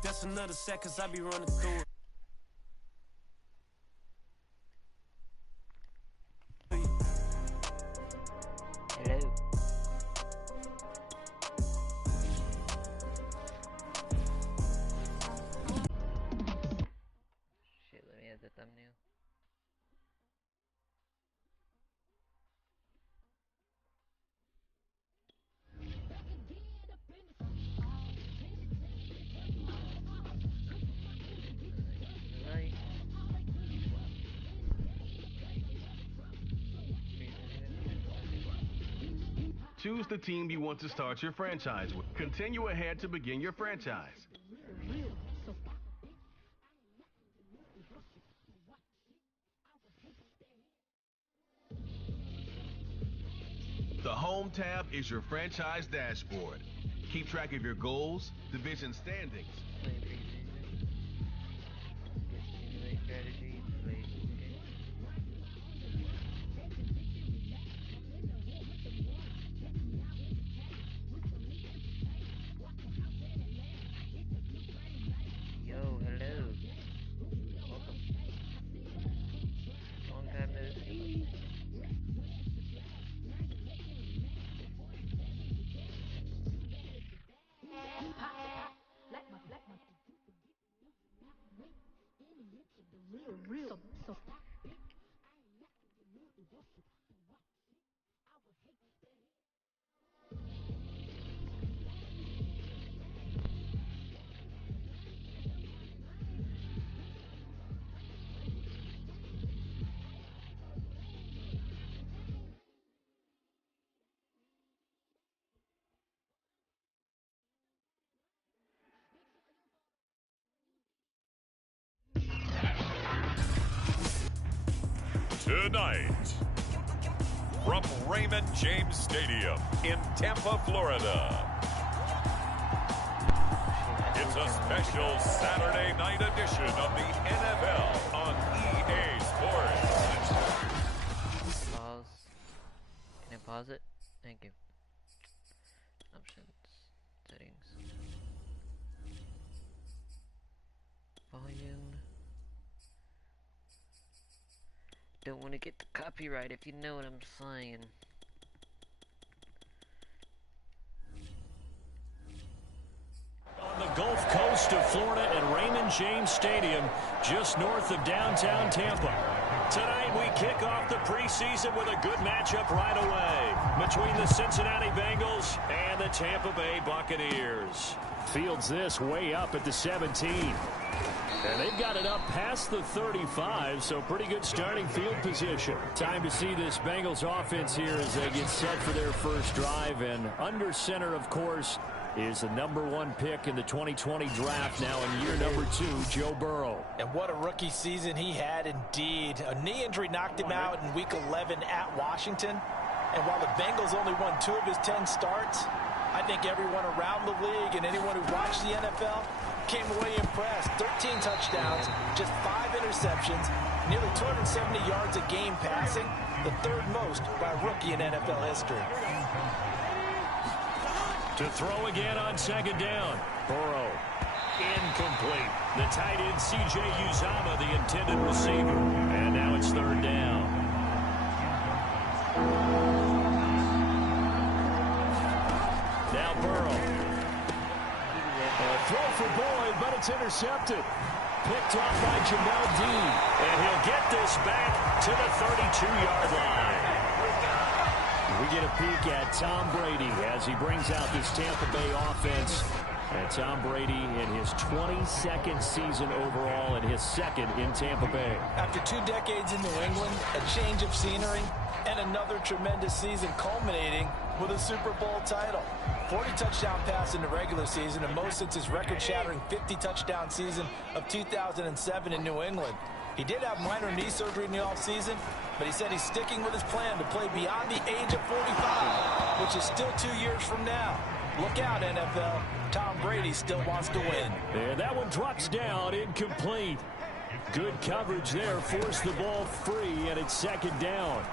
That's another set, cause I be running through it. Hello. Shit, let me add the thumbnail. Choose the team you want to start your franchise with. Continue ahead to begin your franchise. The Home tab is your franchise dashboard. Keep track of your goals, division standings. Tonight, from Raymond James Stadium in Tampa, Florida, it's a special Saturday night edition of the NFL on EA Sports. Pause. Can I pause it? Thank you. Options. Settings. Volume. Don't want to get the copyright, if you know what I'm saying. On the Gulf Coast of Florida at Raymond James Stadium, just north of downtown Tampa. Tonight we kick off the preseason with a good matchup right away between the Cincinnati Bengals and the Tampa Bay Buccaneers. Fields this way up at the 17. And they've got it up past the 35, so pretty good starting field position. Time to see this Bengals offense here as they get set for their first drive. And under center, of course, is the #1 pick in the 2020 draft, now in year number 2, Joe Burrow. And what a rookie season he had indeed. A knee injury knocked him out in Week 11 at Washington. And while the Bengals only won 2 of his 10 starts, I think everyone around the league and anyone who watched the NFL came away impressed. 13 touchdowns, just 5 interceptions, nearly 270 yards a game passing, the 3rd most by a rookie in NFL history. To throw again on 2nd down. Burrow. Incomplete. The tight end C.J. Uzomah, the intended receiver. And now it's 3rd down. Now Burrow. Throw for Boyd, but it's intercepted. Picked off by Jamel Dean. And he'll get this back to the 32-yard line. We get a peek at Tom Brady as he brings out this Tampa Bay offense. And Tom Brady in his 22nd season overall and his 2nd in Tampa Bay. After 2 decades in New England, a change of scenery, and another tremendous season culminating with a Super Bowl title. 40 touchdown pass in the regular season, and most since his record-shattering 50-touchdown season of 2007 in New England. He did have minor knee surgery in the offseason, but he said he's sticking with his plan to play beyond the age of 45, which is still 2 years from now. Look out, NFL. Tom Brady still wants to win. And that one drops down, incomplete. Good coverage there, forced the ball free, and it's 2nd down.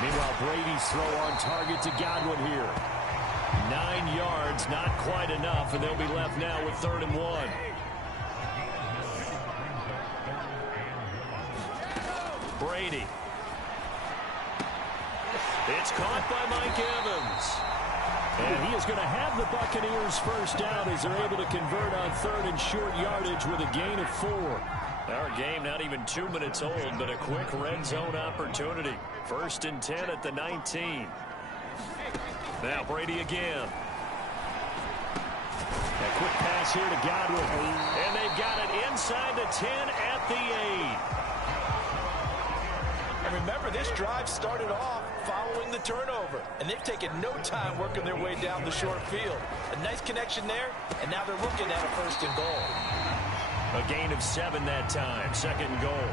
Meanwhile, Brady's throw on target to Godwin here. 9 yards, not quite enough, and they'll be left now with 3rd and 1. Brady. It's caught by Mike Evans. And he is going to have the Buccaneers first down as they're able to convert on 3rd and short yardage with a gain of 4. Our game not even 2 minutes old, but a quick red zone opportunity. 1st and 10 at the 19. Now Brady again. A quick pass here to Godwin. And they've got it inside the 10 at the 8. And remember, this drive started off following the turnover, and they've taken no time working their way down the short field. A nice connection there, and now they're looking at a 1st and goal. A gain of 7 that time, 2nd and goal.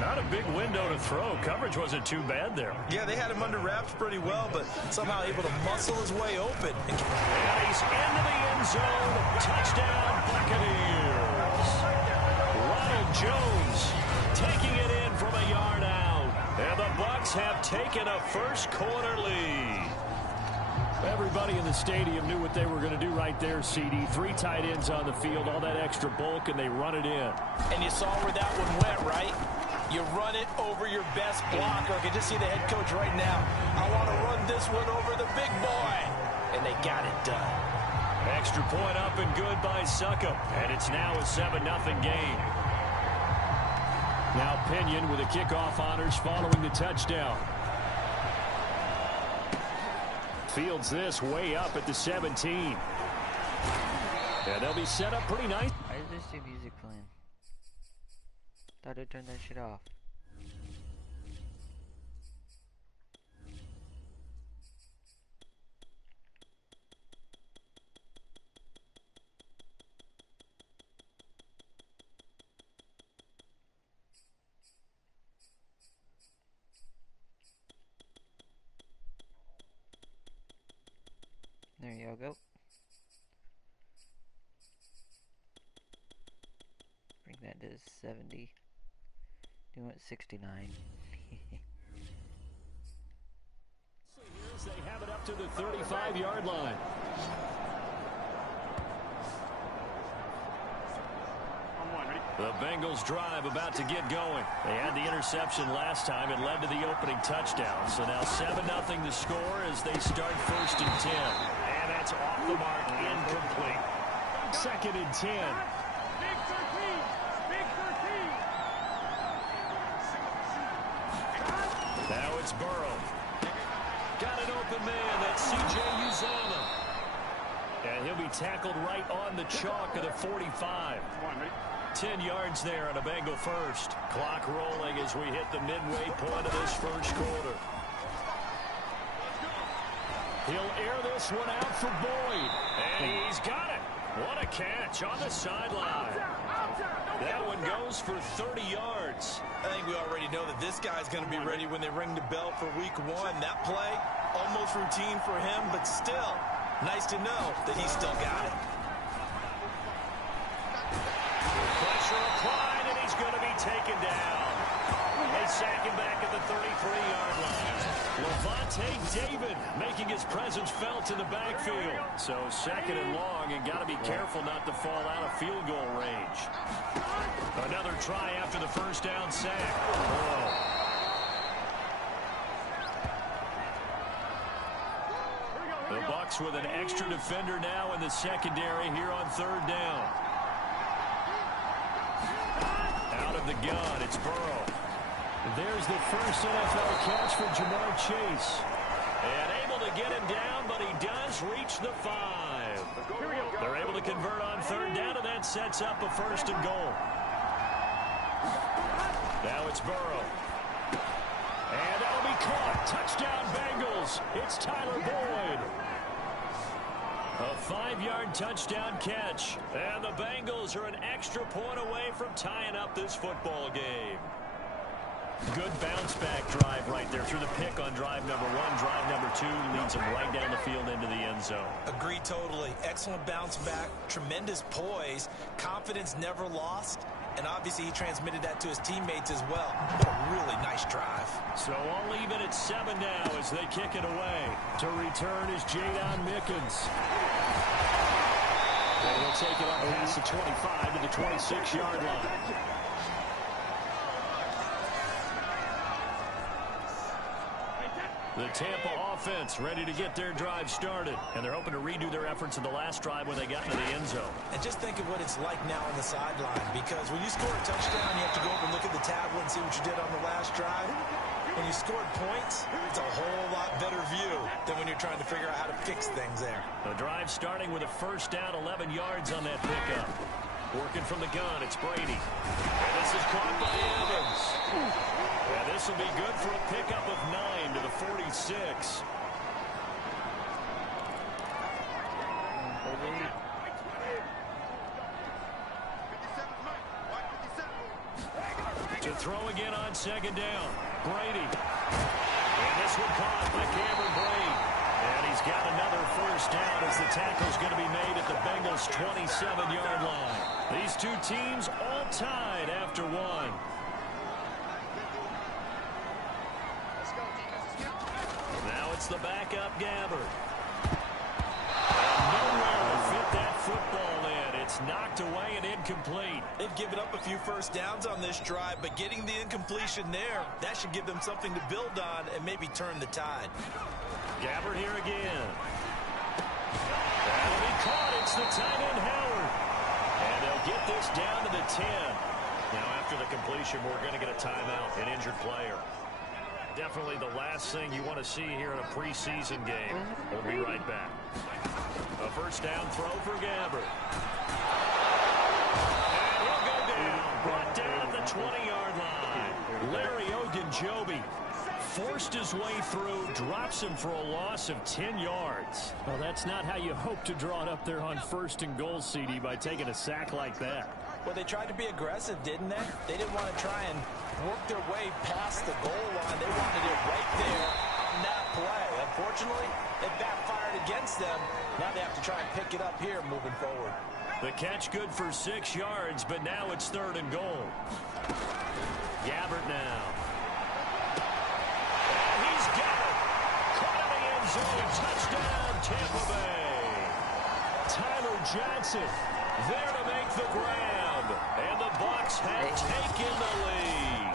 Not a big window to throw. Coverage wasn't too bad there. Yeah, they had him under wraps pretty well, but somehow able to muscle his way open. And he's into the end zone. Touchdown, Buccaneers. Ronald Jones taking it in from a yard out. And the Bucs have taken a first-quarter lead. Everybody in the stadium knew what they were going to do right there, CD. 3 tight ends on the field, all that extra bulk, and they run it in. And you saw where that one went, right? You run it over your best blocker. I can just see the head coach right now. I want to run this one over the big boy. And they got it done. Extra point up and good by Succop. And it's now a 7-0 game. Now Pinion with a kickoff honors following the touchdown. Fields this way up at the 17. And they'll be set up pretty nice. Why is there still music playing? Thought I turned that shit off. There you go. Bring that to 70. Do it 69. They have it up to the 35-yard line. The Bengals drive about to get going. They had the interception last time. It led to the opening touchdown. So now 7-0 the score as they start 1st and 10. And that's off the mark, incomplete. 2nd and 10. Big 13. Big 13. Now it's Burrow. Got an open man. That's C.J. Uzomah. And he'll be tackled right on the chalk of the 45. 10 yards there on a Bengal first. Clock rolling as we hit the midway point of this first quarter. He'll air this one out for Boyd. And he's got it. What a catch on the sideline. That one goes for 30 yards. I think we already know that this guy's going to be ready when they ring the bell for week 1. That play, almost routine for him, but still, nice to know that he's still got it. Pressure applied, and he's going to be taken down. They sack him back at the 33-yard line. Levante David making his presence felt in the backfield. So 2nd and long, and got to be careful not to fall out of field goal range. Another try after the first down sack. The Bucs with an extra defender now in the secondary here on 3rd down. Out of the gun, it's Burrow. There's the first NFL catch for Jamar Chase. And able to get him down, but he does reach the 5. They're able to convert on 3rd down, and that sets up a 1st and goal. Now it's Burrow. And that'll be caught. Touchdown Bengals. It's Tyler Boyd. A 5-yard touchdown catch. And the Bengals are an extra point away from tying up this football game. Good bounce-back drive right there through the pick on drive number 1. Drive number 2 leads him right down the field into the end zone. Agree totally. Excellent bounce back, tremendous poise, confidence never lost, and obviously he transmitted that to his teammates as well. What a really nice drive. So all even at 7 now as they kick it away. To return is Jadon Mickens. And he'll take it up past the 25 to the 26-yard line. The Tampa offense ready to get their drive started. And they're hoping to redo their efforts in the last drive when they got into the end zone. And just think of what it's like now on the sideline, because when you score a touchdown, you have to go over and look at the tablet and see what you did on the last drive. When you scored points, it's a whole lot better view than when you're trying to figure out how to fix things there. The drive starting with a first down, 11 yards on that pickup. Working from the gun, it's Brady. And this is caught by Evans. And this will be good for a pickup of 9 to the 46. To throw again on second down. Brady. And this one caught by Cameron Brate. And he's got another first down as the tackle's going to be made at the Bengals' 27-yard line. These two teams all tied after one. Now it's the backup Gabbard. And nowhere to fit that football in. It's knocked away and incomplete. They've given up a few first downs on this drive, but getting the incompletion there, that should give them something to build on and maybe turn the tide. Gabbard here again. That'll be caught. It's the tight end Howard. And they'll get this down to the 10. Now after the completion, we're going to get a timeout, an injured player. Definitely the last thing you want to see here in a preseason game. We'll be right back. A first down throw for Gabbard. And he'll go down. Brought down at the 20-yard line. Larry Ogunjobi forced his way through, drops him for a loss of 10 yards. Well, that's not how you hope to draw it up there on 1st and goal, CD, by taking a sack like that. Well, they tried to be aggressive, didn't they? They didn't want to try and work their way past the goal line. They wanted it right there on that play. Unfortunately, it backfired against them. Now they have to try and pick it up here moving forward. The catch good for 6 yards, but now it's 3rd and goal. Gabbard now. And he's got it. Caught in the end zone. Touchdown, Tampa Bay. Tyler Johnson there to make the grab. And the Bucs have taken the lead.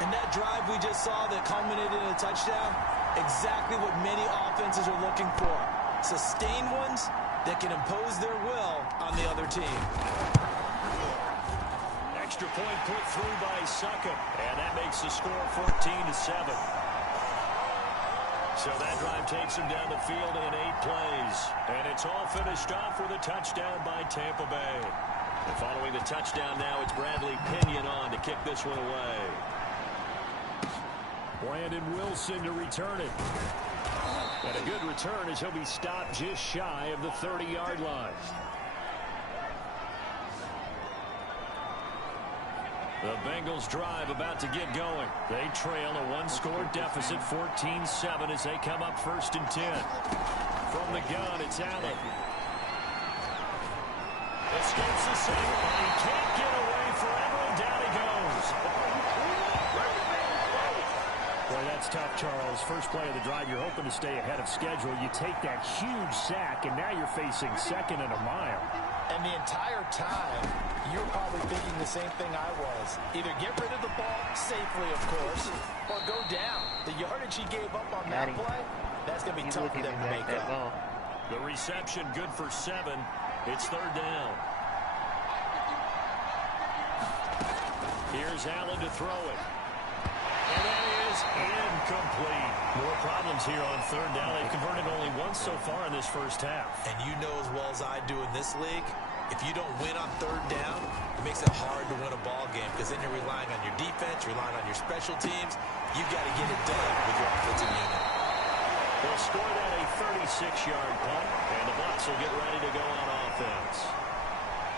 And that drive we just saw that culminated in a touchdown, exactly what many offenses are looking for. Sustained ones that can impose their will on the other team. Extra point put through by Suckup, and that makes the score 14-7. So that drive takes him down the field in 8 plays. And it's all finished off with a touchdown by Tampa Bay. And following the touchdown now, it's Bradley Pinion on to kick this one away. Brandon Wilson to return it. And a good return as he'll be stopped just shy of the 30-yard line. The Bengals drive about to get going. They trail a 1-score deficit, 14-7 as they come up 1st and 10. From the gun, it's Allen. Escapes the single, and he can't get away forever, and down he goes. Boy, that's tough, Charles. First play of the drive, you're hoping to stay ahead of schedule. You take that huge sack, and now you're facing 2nd and a mile. And the entire time, you're probably thinking the same thing I was. Either get rid of the ball safely, of course, or go down. The yardage he gave up on that play, that's going to be tough for them to make up. The reception good for 7. It's 3rd down. Here's Allen to throw it. And that is incomplete. More problems here on 3rd down. They've converted only once so far in this first half. And you know as well as I do in this league, if you don't win on 3rd down, it makes it hard to win a ball game because then you're relying on your defense, relying on your special teams. You've got to get it done with your offensive unit. They'll score that a 36-yard punt, and the Bucs will get ready to go on offense.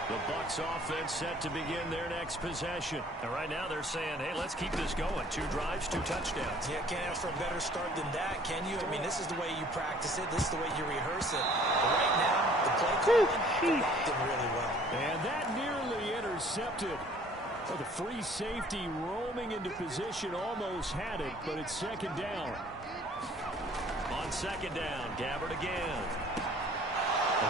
The Bucs offense set to begin their next possession. And right now they're saying, hey, let's keep this going. 2 drives, 2 touchdowns. Yeah, can't ask for a better start than that, can you? I mean, this is the way you practice it. This is the way you rehearse it. But right now, the play calling locked in really well. And that nearly intercepted. Oh, the free safety roaming into position almost had it, but it's second down. On second down, Gabbard again.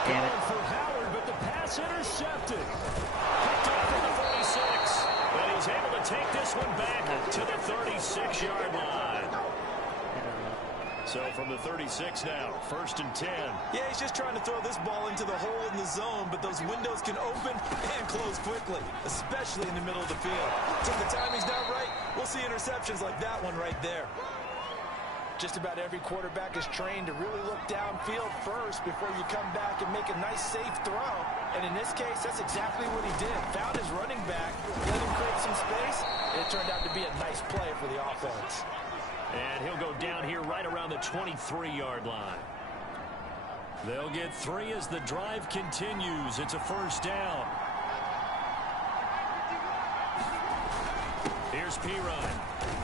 Going for Howard, but the pass intercepted. Picked off at the 46. But he's able to take this one back to the 36-yard line. So from the 36 now, 1st and 10. Yeah, he's just trying to throw this ball into the hole in the zone, but those windows can open and close quickly, especially in the middle of the field. So if the timing's not right, we'll see interceptions like that one right there. Just about every quarterback is trained to really look downfield first before you come back and make a nice, safe throw. And in this case, that's exactly what he did. Found his running back, let him create some space, and it turned out to be a nice play for the offense. And he'll go down here right around the 23-yard line. They'll get 3 as the drive continues. It's a first down. Here's Pirine.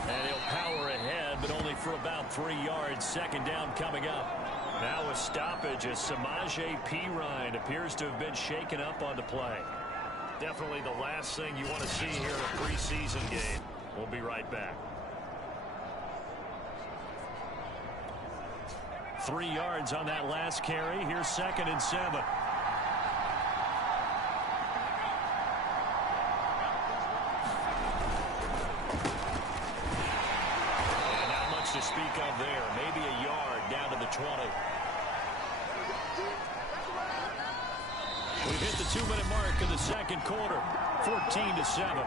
And he'll power ahead, but only for about 3 yards. Second down coming up. Now a stoppage as Samaje Pirine appears to have been shaken up on the play. Definitely the last thing you want to see here in a preseason game. We'll be right back. 3 yards on that last carry. Here's 2nd and 7. To speak of there, maybe a yard down to the 20. We've hit the 2-minute mark in the second quarter, 14-7.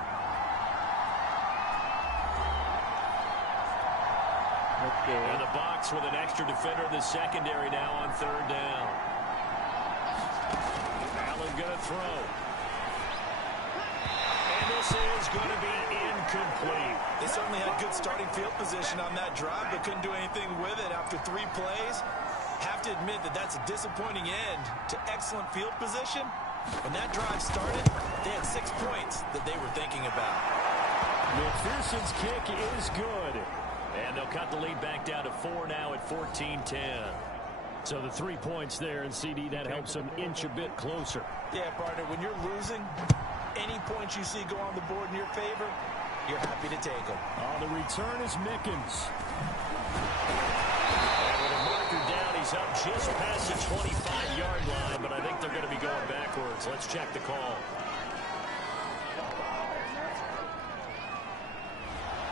Okay. And the Bucs with an extra defender in the secondary now on 3rd down. Allen gonna throw. And this is going to be incomplete. They certainly had good starting field position on that drive, but couldn't do anything with it after 3 plays. Have to admit that that's a disappointing end to excellent field position. When that drive started, they had 6 points that they were thinking about. McPherson's kick is good. And they'll cut the lead back down to 4 now at 14-10. So the 3 points there, and CD, that helps them inch a bit closer. Yeah, partner, when you're losing, any points you see go on the board in your favor, you're happy to take them. On the return is Mickens. And with a marker down, he's up just past the 25-yard line, but I think they're going to be going backwards. Let's check the call.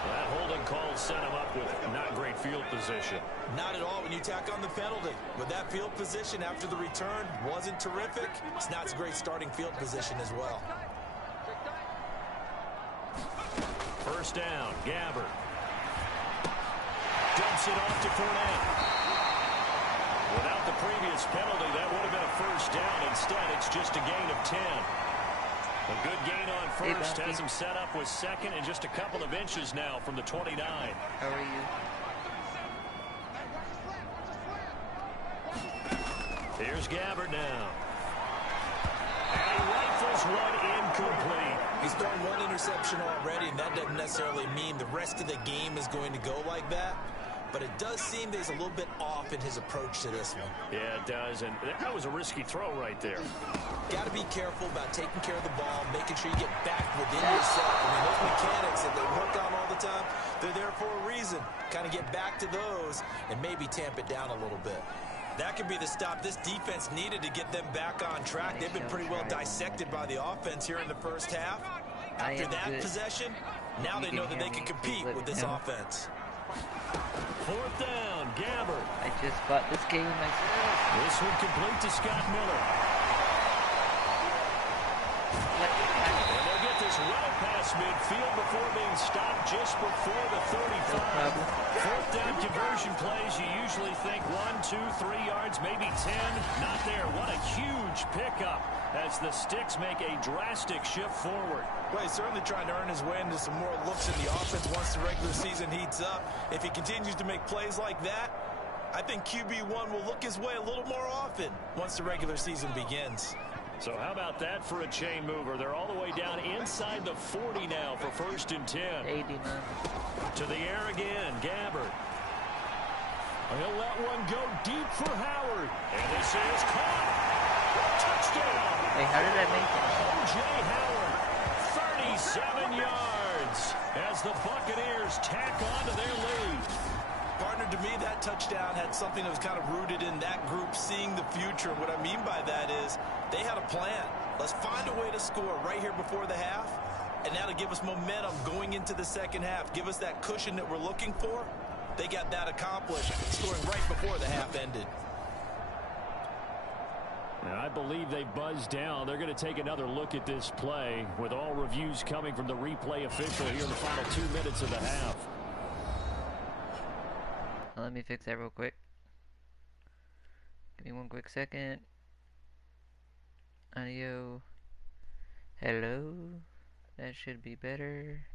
That holding call set him up with not great field position. Not at all when you tack on the penalty. With that field position after the return wasn't terrific, it's not a great starting field position as well. First down, Gabbard. Dumps it off to Fournette. Without the previous penalty, that would have been a first down. Instead, it's just a gain of 10. A good gain on first has him set up with 2nd and just a couple of inches now from the 29. How are you? Here's Gabbard now. And he rifles one incomplete. He's thrown 1 interception already, and that doesn't necessarily mean the rest of the game is going to go like that. But it does seem that he's a little bit off in his approach to this one. Yeah, it does, and that was a risky throw right there. Got to be careful about taking care of the ball, making sure you get back within yourself. I mean, those mechanics that they work on all the time, they're there for a reason. Kind of get back to those and maybe tamp it down a little bit. That could be the stop this defense needed to get them back on track. They've been pretty well dissected by the offense here in the first half. After that possession, now they know that they can compete with this offense. 4th down, Gabbard. I just bought this game myself. This one complete to Scott Miller. And they'll get this well past midfield before being stopped just before the 35. 4th down conversion plays, you usually think 1, 2, 3 yards, maybe 10. Not there. What a huge pickup as the Sticks make a drastic shift forward. Well, he's certainly trying to earn his way into some more looks in the offense once the regular season heats up. If he continues to make plays like that, I think QB1 will look his way a little more often once the regular season begins. So how about that for a chain mover? They're all the way down inside the 40 now for 1st and 10. 80, man. To the air again, Gabbard. He'll let one go deep for Howard. And this is caught. Touchdown. Hey, how did I make it? O.J. Howard, 37 yards as the Buccaneers tack on to their lead. Partner, to me, that touchdown had something that was kind of rooted in that group seeing the future. What I mean by that is they had a plan. Let's find a way to score right here before the half, and that'll give us momentum going into the second half. Give us that cushion that we're looking for. They got that accomplished, scoring right before the half ended. And I believe they buzzed down. They're going to take another look at this play with all reviews coming from the replay official here in the final 2 minutes of the half. Let me fix that real quick. Give me 1 quick second. Audio. Hello. That should be better.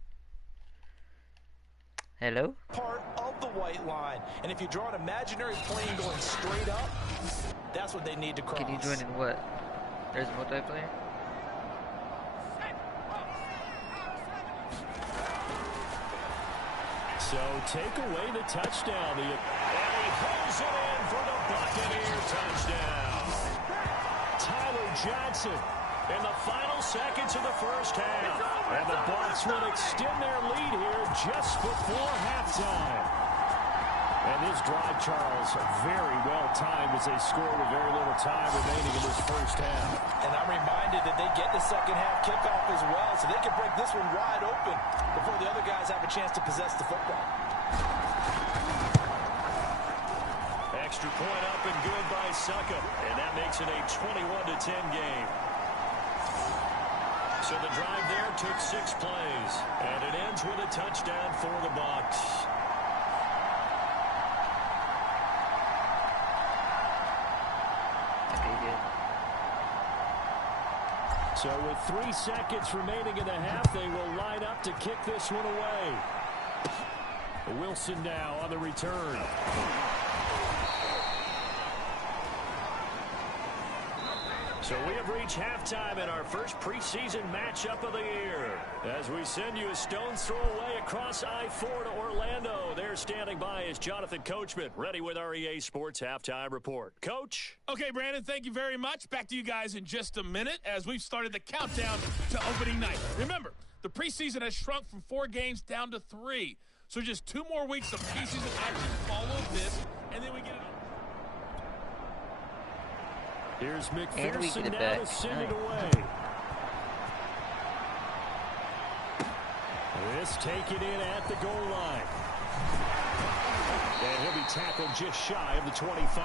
Hello? Part of the white line. And if you draw an imaginary plane going straight up, that's what they need to cross. Can you join in what? There's multiplayer? So take away the touchdown. And he holds it in for the Buccaneer touchdown. Tyler Johnson in the final seconds of the first half. And the Bucs will extend their lead here just before halftime. And this drive, Charles, very well timed as they score with very little time remaining in this first half. And I'm reminded that they get the second half kickoff as well, so they can break this one wide open before the other guys have a chance to possess the football. Extra point up and good by Suckup. And that makes it a 21-10 game. So the drive there took 6 plays. And it ends with a touchdown for the Bucs. So with 3 seconds remaining in the half, they will line up to kick this one away. Wilson now on the return. So we have reached halftime in our first preseason matchup of the year. As we send you a stone's throw away across I-4 to Orlando. There standing by is Jonathan Coachman, ready with our EA Sports Halftime Report. Coach? Okay, Brandon, thank you very much. Back to you guys in just a minute as we've started the countdown to opening night. Remember, the preseason has shrunk from 4 games down to 3. So just 2 more weeks of preseason action follow this, and then we get it. Here's McPherson now to send it away. This taken in at the goal line. And he'll be tackled just shy of the 25.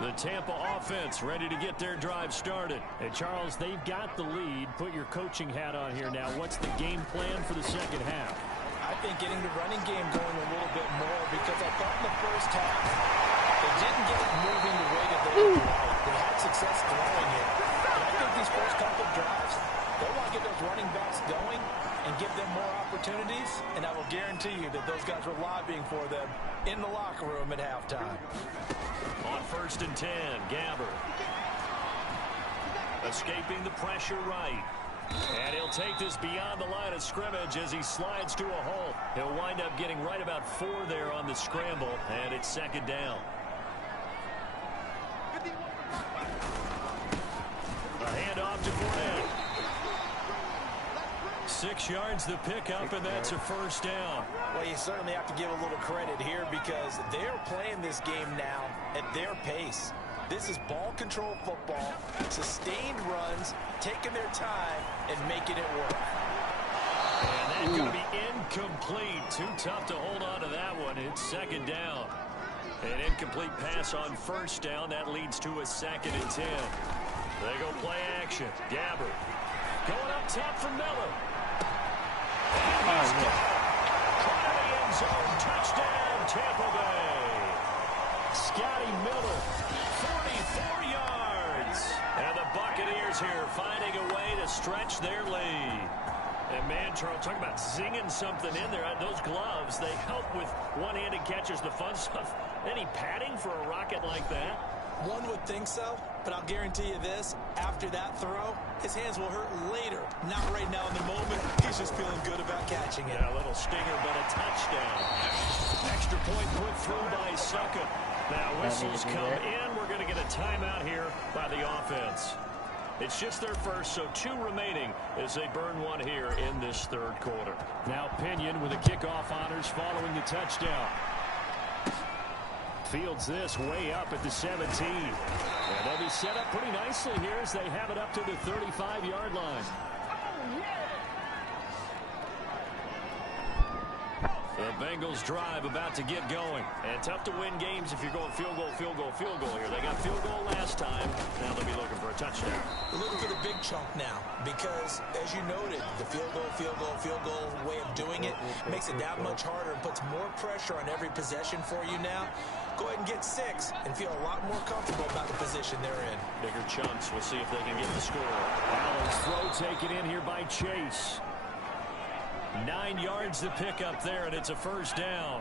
The Tampa offense ready to get their drive started. And Charles, they've got the lead. Put your coaching hat on here now. What's the game plan for the second half? I think getting the running game going a little bit more, because I thought in the first half they didn't get it moving the way that they would like. They had success throwing it. But I think these first couple of drives, they want to get those running backs going and give them more opportunities, and I will guarantee you that those guys were lobbying for them in the locker room at halftime. On 1st and 10, Gabbard. Escaping the pressure right. And he'll take this beyond the line of scrimmage as he slides to a hole. He'll wind up getting right about 4 there on the scramble, and it's 2nd down. A handoff to Fournette. 6 yards the pickup, and that's a 1st down. Well, you certainly have to give a little credit here because they're playing this game now at their pace. This is ball control football, sustained runs, taking their time, and making it work. And that's going to be incomplete. Too tough to hold on to that one. It's 2nd down. An incomplete pass on 1st down. That leads to a 2nd and 10. They go play action. Gabbard going up top for Miller. And he's caught in the end zone. Touchdown, Tampa Bay. Scotty Miller, 44 yards. And the Buccaneers here finding a way to stretch their lead. And man, Charles, talk about zinging something in there. Those gloves, they help with one-handed catches, the fun stuff. Any padding for a rocket like that? One would think so, but I'll guarantee you this. After that throw, his hands will hurt later. Not right now in the moment. He's just feeling good about catching it. Yeah, a little stinger, but a touchdown. Extra point put through by Succa. Now whistles come in. We're going to get a timeout here by the offense. It's just their first, so 2 remaining as they burn one here in this third quarter. Now Pinion with the kickoff honors following the touchdown. Fields this way up at the 17. And they'll be set up pretty nicely here as they have it up to the 35-yard line. The Bengals drive about to get going. And tough to win games if you're going field goal, field goal, field goal here. They got field goal last time. Now they'll be looking for a touchdown. They're looking for the big chunk now because, as you noted, the field goal way of doing it makes it that much harder and puts more pressure on every possession for you now. Go ahead and get 6 and feel a lot more comfortable about the position they're in. Bigger chunks. We'll see if they can get the score. Allen's throw taken in here by Chase. 9 yards to pick up there, and it's a first down.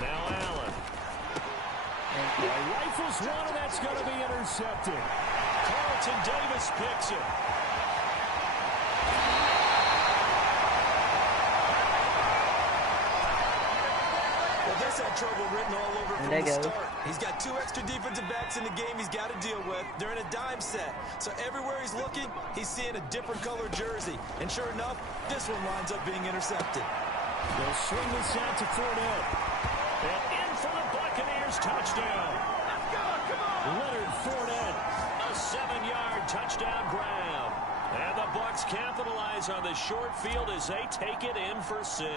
Now Allen. Rifles one, and that's going to be intercepted. Carlton Davis picks it. This had trouble written all over from the start. He's got 2 extra defensive backs in the game he's got to deal with. They're in a dime set. So everywhere he's looking, he's seeing a different color jersey. And sure enough, this one winds up being intercepted. They'll swing this out to Fournette. And in for the Buccaneers touchdown. Leonard Fournette. A 7-yard touchdown grab. And the Bucs capitalize on the short field as they take it in for 6.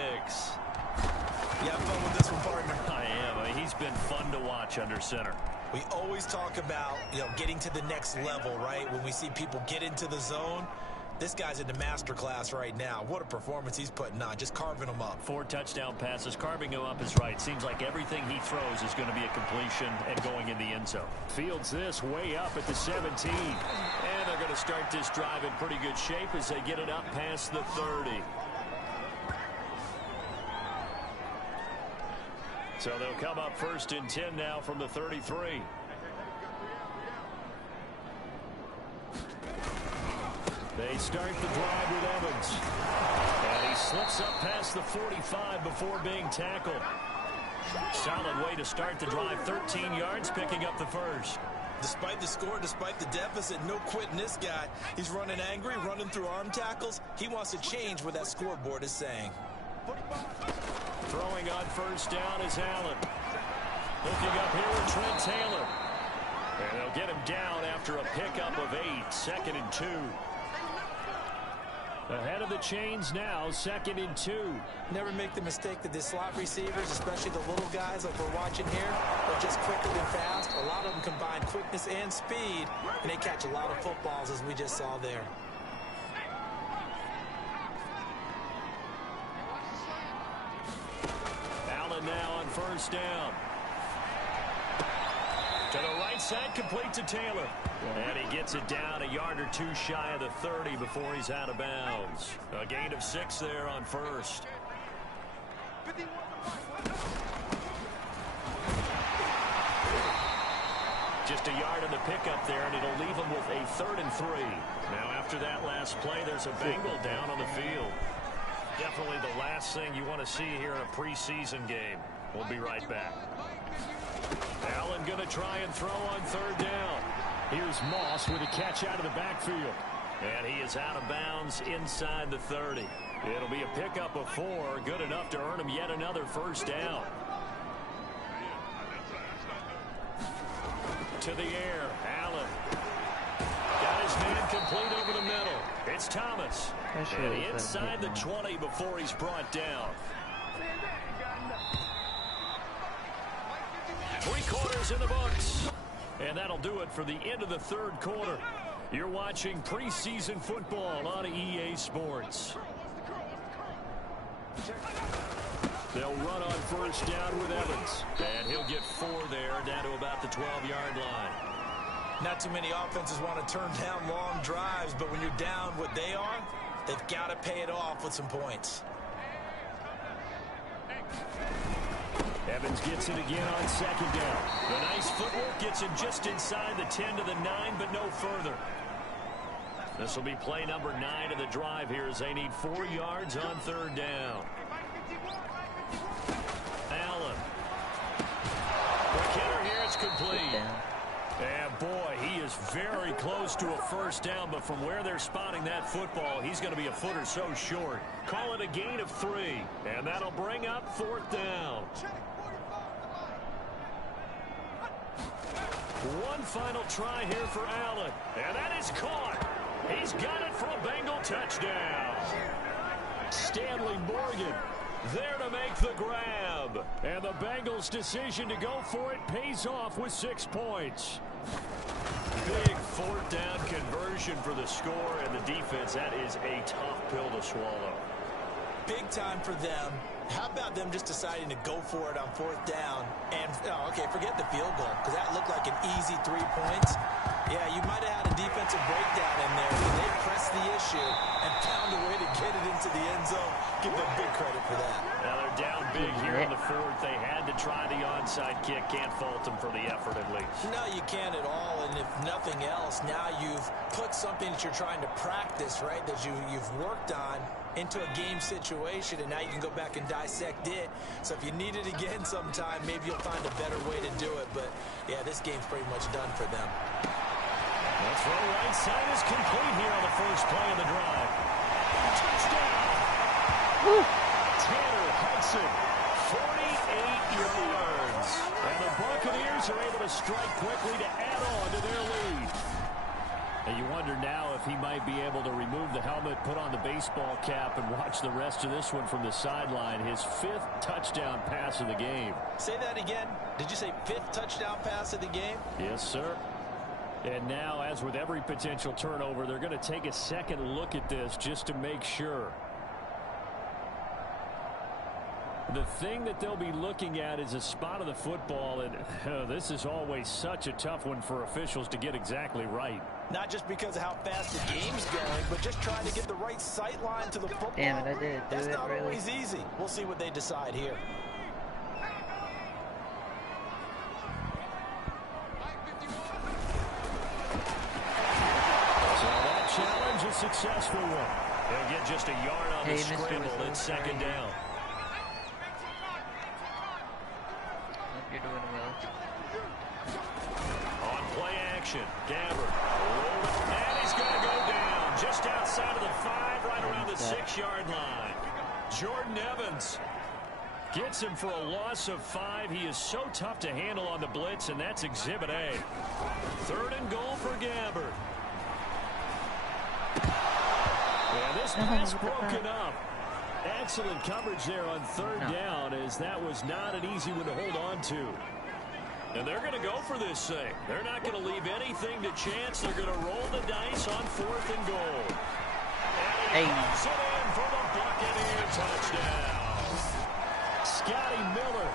You have fun with this one, partner. I am. I mean, he's been fun to watch under center. We always talk about, getting to the next level, right? When we see people get into the zone, this guy's in the master class right now. What a performance he's putting on, just carving them up. 4 touchdown passes. Carving him up is right. Seems like everything he throws is going to be a completion and going in the end zone. Fields this way up at the 17. And they're going to start this drive in pretty good shape as they get it up past the 30. So they'll come up 1st and 10 now from the 33. They start the drive with Evans. And he slips up past the 45 before being tackled. Solid way to start the drive. 13 yards, picking up the first. Despite the score, despite the deficit, no quitting this guy. He's running angry, running through arm tackles. He wants to change what that scoreboard is saying. Throwing on 1st down is Allen. Looking up here with Trent Taylor. And they'll get him down after a pickup of 8. 2nd and 2. Ahead of the chains now, 2nd and 2. Never make the mistake that the slot receivers, especially the little guys like we're watching here, are just quicker than fast. A lot of them combine quickness and speed, and they catch a lot of footballs, as we just saw there. Now on 1st down. To the right side, complete to Taylor. And he gets it down a yard or 2 shy of the 30 before he's out of bounds. A gain of 6 there on 1st. Just a yard on the pickup there, and it'll leave him with a 3rd and 3. Now after that last play, there's a Bengal down on the field. Definitely the last thing you want to see here in a preseason game. We'll be right back. Allen going to try and throw on 3rd down. Here's Moss with a catch out of the backfield. And he is out of bounds inside the 30. It'll be a pickup of 4, good enough to earn him yet another 1st down. To the air, Allen. Got his man complete over the middle. It's Thomas. And inside the 20 before he's brought down. 3 quarters in the books. And that'll do it for the end of the 3rd quarter. You're watching preseason football on EA Sports. They'll run on 1st down with Evans. And he'll get 4 there, down to about the 12-yard line. Not too many offenses want to turn down long drives, but when you're down what they are, they've got to pay it off with some points. Evans gets it again on second down. The nice footwork gets him just inside the 10 to the 9, but no further. This will be play number 9 of the drive here as they need 4 yards on third down. Allen. For Kenner here, it's complete. And boy, he is very close to a first down, but from where they're spotting that football, he's going to be a foot or so short. Call it a gain of 3, and that'll bring up fourth down. One final try here for Allen, and that is caught. He's got it for a Bengal touchdown. Stanley Morgan there to make the grab. And the Bengals' decision to go for it pays off with 6 points. Big fourth down conversion for the score, and the defense, that is a tough pill to swallow. Big time for them. How about them just deciding to go for it on fourth down? And, okay, forget the field goal, because that looked like an easy 3 points. Yeah, you might have had a defensive breakdown in there, but they pressed the issue and found a way to get it into the end zone. Give them big credit for that. Now they're down big here in the fourth. They had to try the onside kick. Can't fault them for the effort at least. No, you can't at all. And if nothing else, now you've put something that you're trying to practice, right, that you've worked on into a game situation, and now you can go back and dissect it. So if you need it again sometime, maybe you'll find a better way to do it. But, yeah, this game's pretty much done for them. The throw right side is complete here on the first play of the drive. Touchdown! Tanner Hudson, 48 yards. And the Buccaneers are able to strike quickly to add on to their lead. And you wonder now if he might be able to remove the helmet, put on the baseball cap, and watch the rest of this one from the sideline. His 5th touchdown pass of the game. Say that again. Did you say 5th touchdown pass of the game? Yes, sir. And now, as with every potential turnover, they're going to take a second look at this just to make sure. The thing that they'll be looking at is a spot of the football, and this is always such a tough one for officials to get exactly right. Not just because of how fast the game's going, but just trying to get the right sight line to the football. Damn it, I did. That's not always easy. We'll see what they decide here. So that challenge, a successful one. They'll get just a yard on the scramble. It's second down. You're doing well. On play action, Gabbard. And he's going to go down just outside of the 5, right around the 6-yard line. Jordan Evans gets him for a loss of 5. He is so tough to handle on the blitz, and that's Exhibit A. 3rd and goal for Gabbard. And this pass broken up. Excellent coverage there on 3rd down, as that was not an easy one to hold on to. And they're going to go for this thing. They're not going to leave anything to chance. They're going to roll the dice on 4th and goal. And he puts it in for the Buccaneer touchdown. Scotty Miller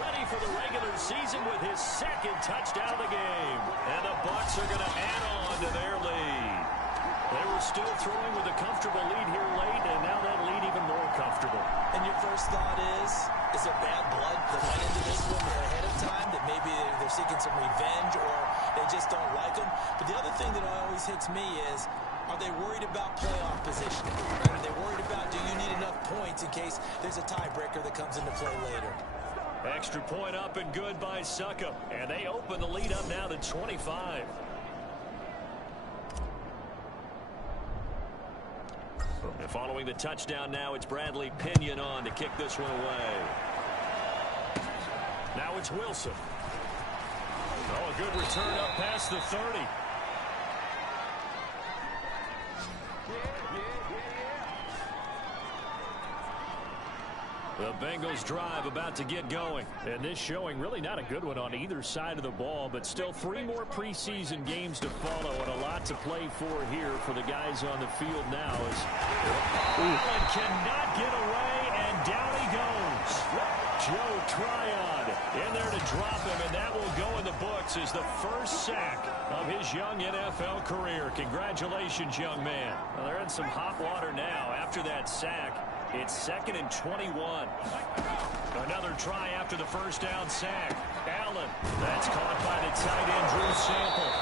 ready for the regular season with his 2nd touchdown of the game. And the Bucs are going to add on to their lead. They were still throwing with a comfortable lead here late, and now that lead even more comfortable. And your first thought is there bad blood that went into this one ahead of time, that maybe they're seeking some revenge or they just don't like them? But the other thing that always hits me is, are they worried about playoff positioning? Right? Are they worried about, do you need enough points in case there's a tiebreaker that comes into play later? Extra point up and good by Suckup, and they open the lead up now to 25. And following the touchdown now, it's Bradley Pinion on to kick this one away. Now it's Wilson. Oh, a good return up past the 30. The Bengals drive about to get going. And this showing really not a good one on either side of the ball, but still 3 more preseason games to follow and a lot to play for here for the guys on the field now. As Allen cannot get away, and down he goes. Joe Tryon in there to drop him, and that will go in the books as the first sack of his young NFL career. Congratulations, young man. Well, they're in some hot water now. After that sack, it's 2nd and 21. Another try after the first down sack. Allen. That's caught by the tight end, Drew Sample.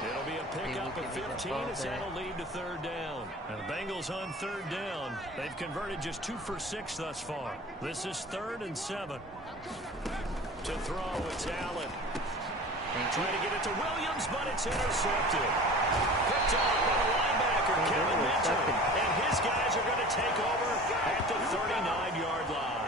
It'll be a pickup of 15 as that'll lead to 3rd down. And the Bengals on 3rd down. They've converted just 2 for 6 thus far. This is 3rd and 7. To throw, it's Allen. Trying to get it to Williams, but it's intercepted. Picked off by the linebacker, Kevin Minter. And his guys are going to take over at the 39-yard line.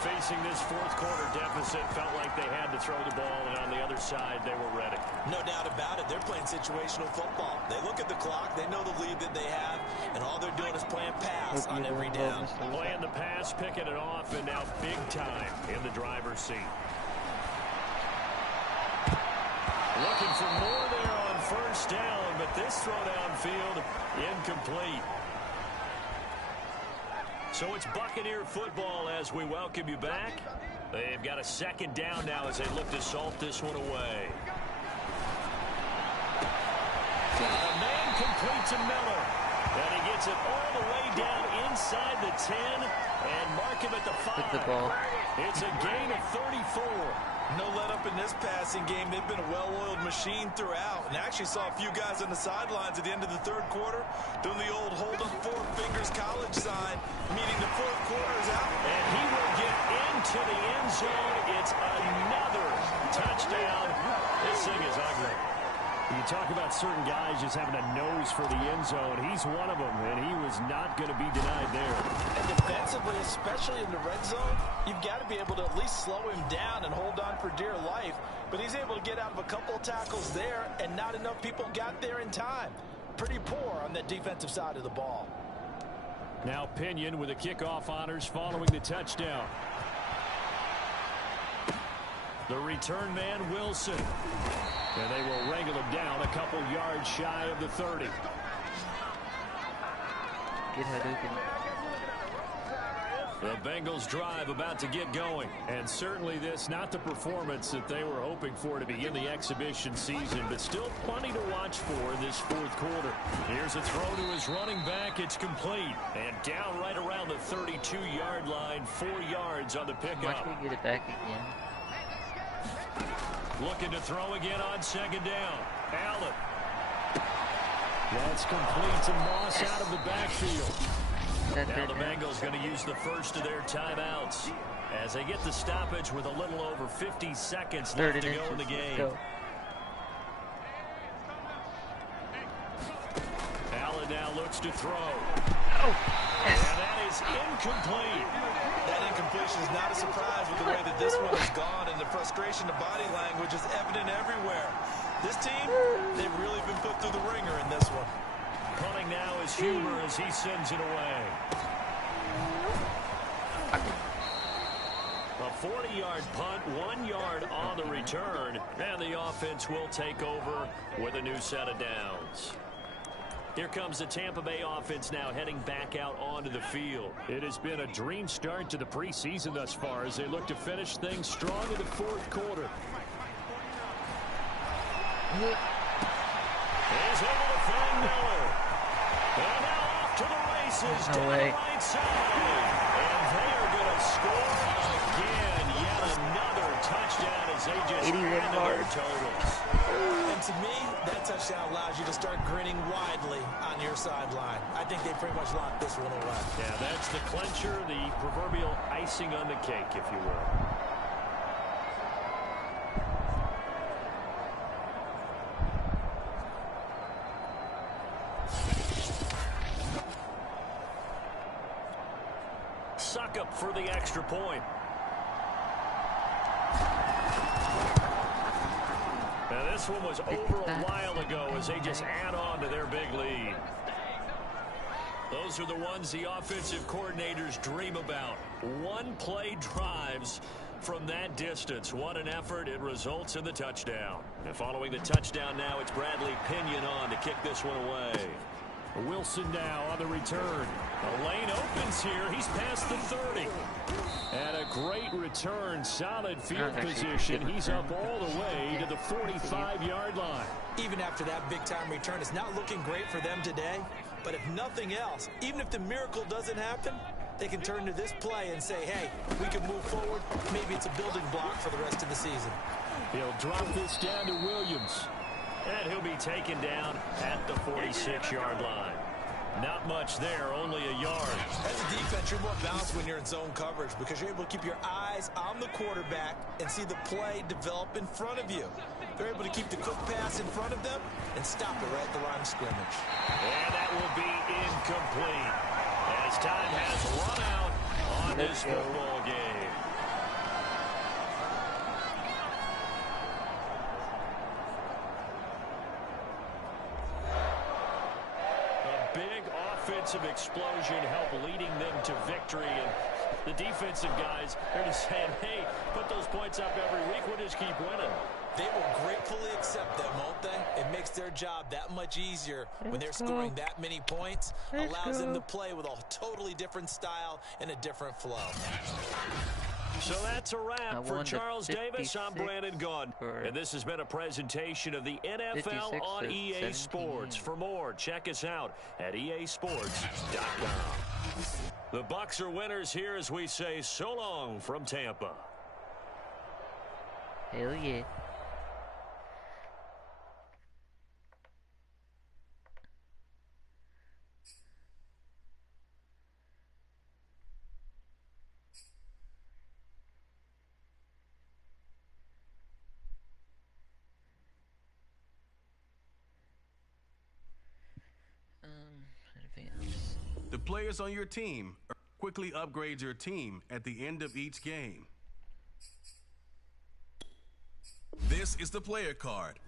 Facing this 4th quarter deficit, felt like they had to throw the ball, and on the other side, they were ready. No doubt about it. They're playing situational football. They look at the clock. They know the lead that they have, and all they're doing is playing pass on every down. Playing the pass, picking it off, and now big time in the driver's seat. Looking for more there on 1st down, but this throw downfield incomplete. So it's Buccaneer football as we welcome you back. They've got a 2nd down now as they look to salt this one away. A man complete to Miller. And he gets it all the way down inside the 10 and mark him at the 5. It's a gain of 34. No let up in this passing game. They've been a well-oiled machine throughout. And actually saw a few guys on the sidelines at the end of the 3rd quarter doing the old hold up 4 fingers college sign, meaning the 4th quarter is out. And he will get into the end zone. It's another touchdown. This thing is ugly. You talk about certain guys just having a nose for the end zone. He's one of them, and he was not going to be denied there. And defensively, especially in the red zone, you've got to be able to at least slow him down and hold on for dear life. But he's able to get out of a couple of tackles there, and not enough people got there in time. Pretty poor on that defensive side of the ball. Now Pinion with the kickoff honors following the touchdown. The return man, Wilson. And they will wrangle him down a couple yards shy of the 30. Get Hadouken. The Bengals drive about to get going. And certainly this, not the performance that they were hoping for to begin the exhibition season, but still plenty to watch for in this 4th quarter. Here's a throw to his running back. It's complete. And down right around the 32-yard line, 4 yards on the pickup. Watch me get it back again. Looking to throw again on 2nd down. Allen. That's complete to Moss out of the backfield. Now the Bengals going to use the first of their timeouts as they get the stoppage with a little over 50 seconds left to go in the game. Allen now looks to throw. And that is incomplete. That incompletion is not a surprise with the way that this one has gone, and the frustration of body language is evident everywhere. This team, they've really been put through the ringer in this one. Punting now is Huber as he sends it away. A 40-yard punt, 1 yard on the return, and the offense will take over with a new set of downs. Here comes the Tampa Bay offense now heading back out onto the field. It has been a dream start to the preseason thus far as they look to finish things strong in the 4th quarter. He's able to find Miller. And now off to the races down the right side. And they are going to score again. Yet another touchdown as they just add to their totals. And to me, that touchdown allows you to start grinning widely on your sideline. I think they pretty much locked this one away. Yeah, that's the clincher, the proverbial icing on the cake, if you will. Suck up for the extra point. Now this one was over a while ago as they just add on to their big lead. Those are the ones the offensive coordinators dream about. One-play drives from that distance. What an effort. It results in the touchdown. And following the touchdown now, it's Bradley Pinion on to kick this one away. Wilson now on the return. The lane opens here. He's past the 30. And a great return. Solid field position. He's up all the way to the 45-yard line. Even after that big-time return, it's not looking great for them today. But if nothing else, even if the miracle doesn't happen, they can turn to this play and say, hey, we can move forward. Maybe it's a building block for the rest of the season. He'll drop this down to Williams. And he'll be taken down at the 46-yard line. Not much there, only a yard. As a defense, you're more balanced when you're in zone coverage because you're able to keep your eyes on the quarterback and see the play develop in front of you. They're able to keep the quick pass in front of them and stop it right at the line of scrimmage. And that will be incomplete as time has run out on this football game. Offensive explosion help leading them to victory, and the defensive guys are just saying, hey, put those points up every week, we'll just keep winning. They will gratefully accept them, won't they? It makes their job that much easier when they're scoring that many points. Allows them to play with a totally different style and a different flow. So that's a wrap for Charles Davis. I'm Brandon Gunn. And this has been a presentation of the NFL on EA Sports. For more, check us out at easports.com. The Bucs are winners here as we say so long from Tampa. Hell yeah. The players on your team quickly upgrade your team at the end of each game. This is the player card.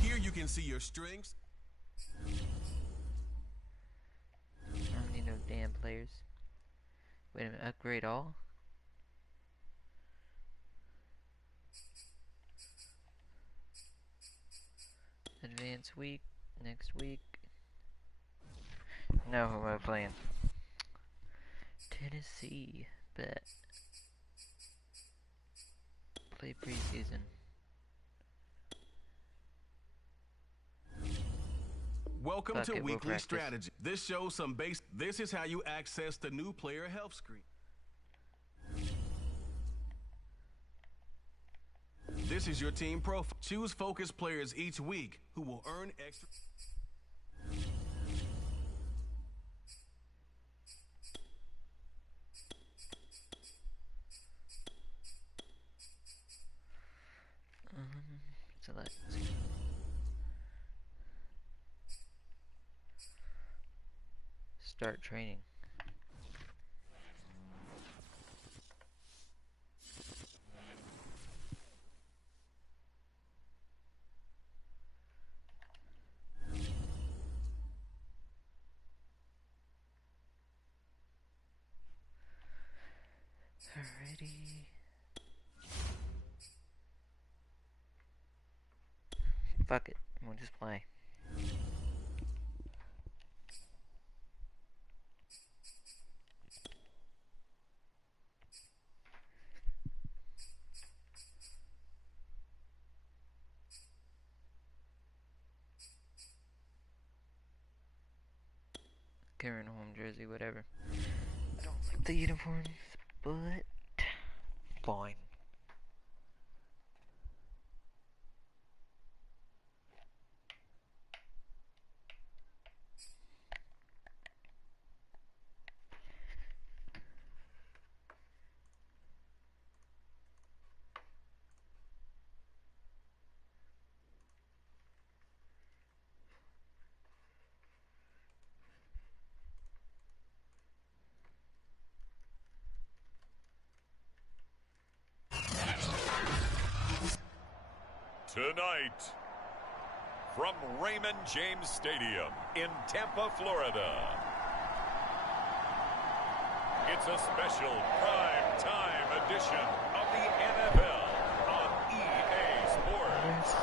Here you can see your strengths. I don't need no damn players. Wait a minute, upgrade all? Advance week, next week. No, who am I playing? Tennessee, bet. Play preseason. Welcome to Weekly Strategy. This shows some base. This is how you access the new player health screen. This is your team profile. Choose focus players each week who will earn extra. Select. Start training. Alrighty. Fuck it, we'll just play. Current home jersey, whatever. I don't like the uniforms, but fine. Tonight, from Raymond James Stadium in Tampa, Florida, it's a special prime time edition of the NFL on EA Sports.